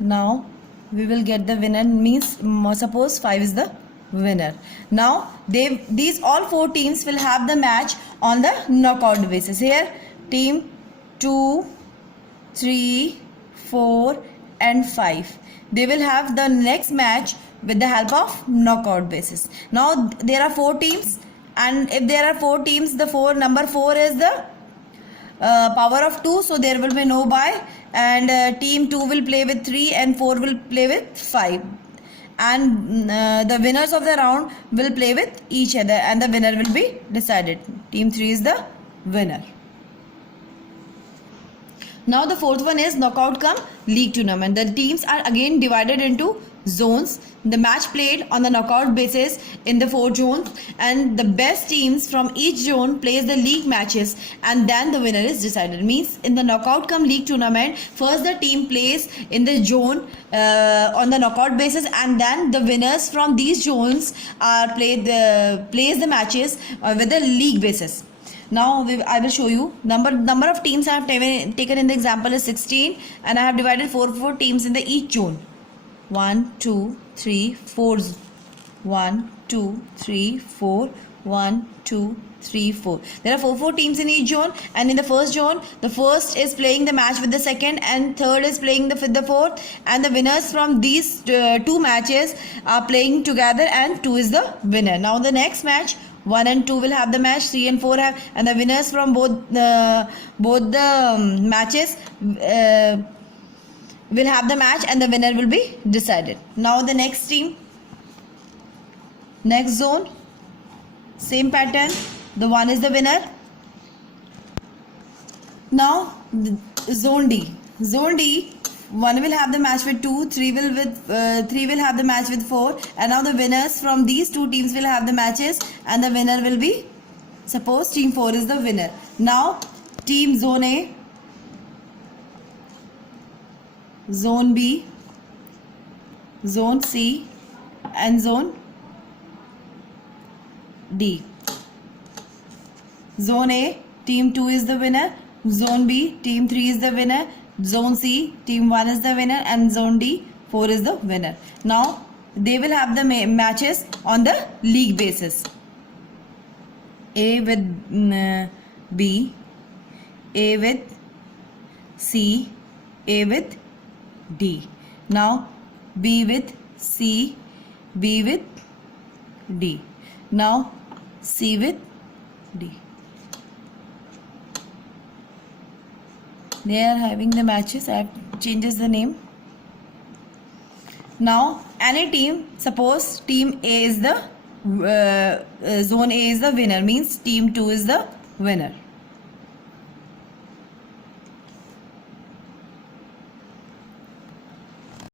Now we will get the winner, means suppose 5 is the winner. Now these all 4 teams will have the match on the knockout basis. Here team 2, 3, 4, and 5, they will have the next match with the help of knockout basis. Now there are 4 teams, and if there are 4 teams, the number 4 is the power of 2, so there will be no bye, and team 2 will play with 3, and 4 will play with 5, and the winners of the round will play with each other, and the winner will be decided. Team 3 is the winner. Now the fourth one is knockout cum league tournament. The teams are again divided into zones. The match played on the knockout basis in the 4 zones, and the best teams from each zone plays the league matches, and then the winner is decided. Means in the knockout cum league tournament, first the team plays in the zone on the knockout basis, and then the winners from these zones are plays the matches with the league basis. Now I will show you number of teams I have taken in the example is 16, and I have divided 4 teams in the each zone. 1, 2, 3, 4. 1, 2, 3, 4. 1, 2, 3, 4. There are 4 teams in each zone, and in the first zone, the first is playing the match with the second, and third is playing the fourth, and the winners from these 2 matches are playing together, and 2 is the winner. Now the next match, 1 and 2 will have the match, 3 and 4 have, and the winners from both the matches will have the match, and the winner will be decided. Now the next team, next zone, same pattern, the 1 is the winner. Now zone D, 1 will have the match with 2, 3 will have the match with 4, and now the winners from these 2 teams will have the matches, and the winner will be, suppose team 4 is the winner. Now team zone A, zone B, zone C, and zone D. Zone A, team 2 is the winner. Zone B, team 3 is the winner. Zone C, team 1 is the winner, and zone D, 4 is the winner. Now they will have the matches on the league basis. A with B, A with C, A with D. Now B with C, B with D. Now C with D. They are having the matches. I have changes the name. Now any team, suppose team A is the zone A is the winner, means team 2 is the winner.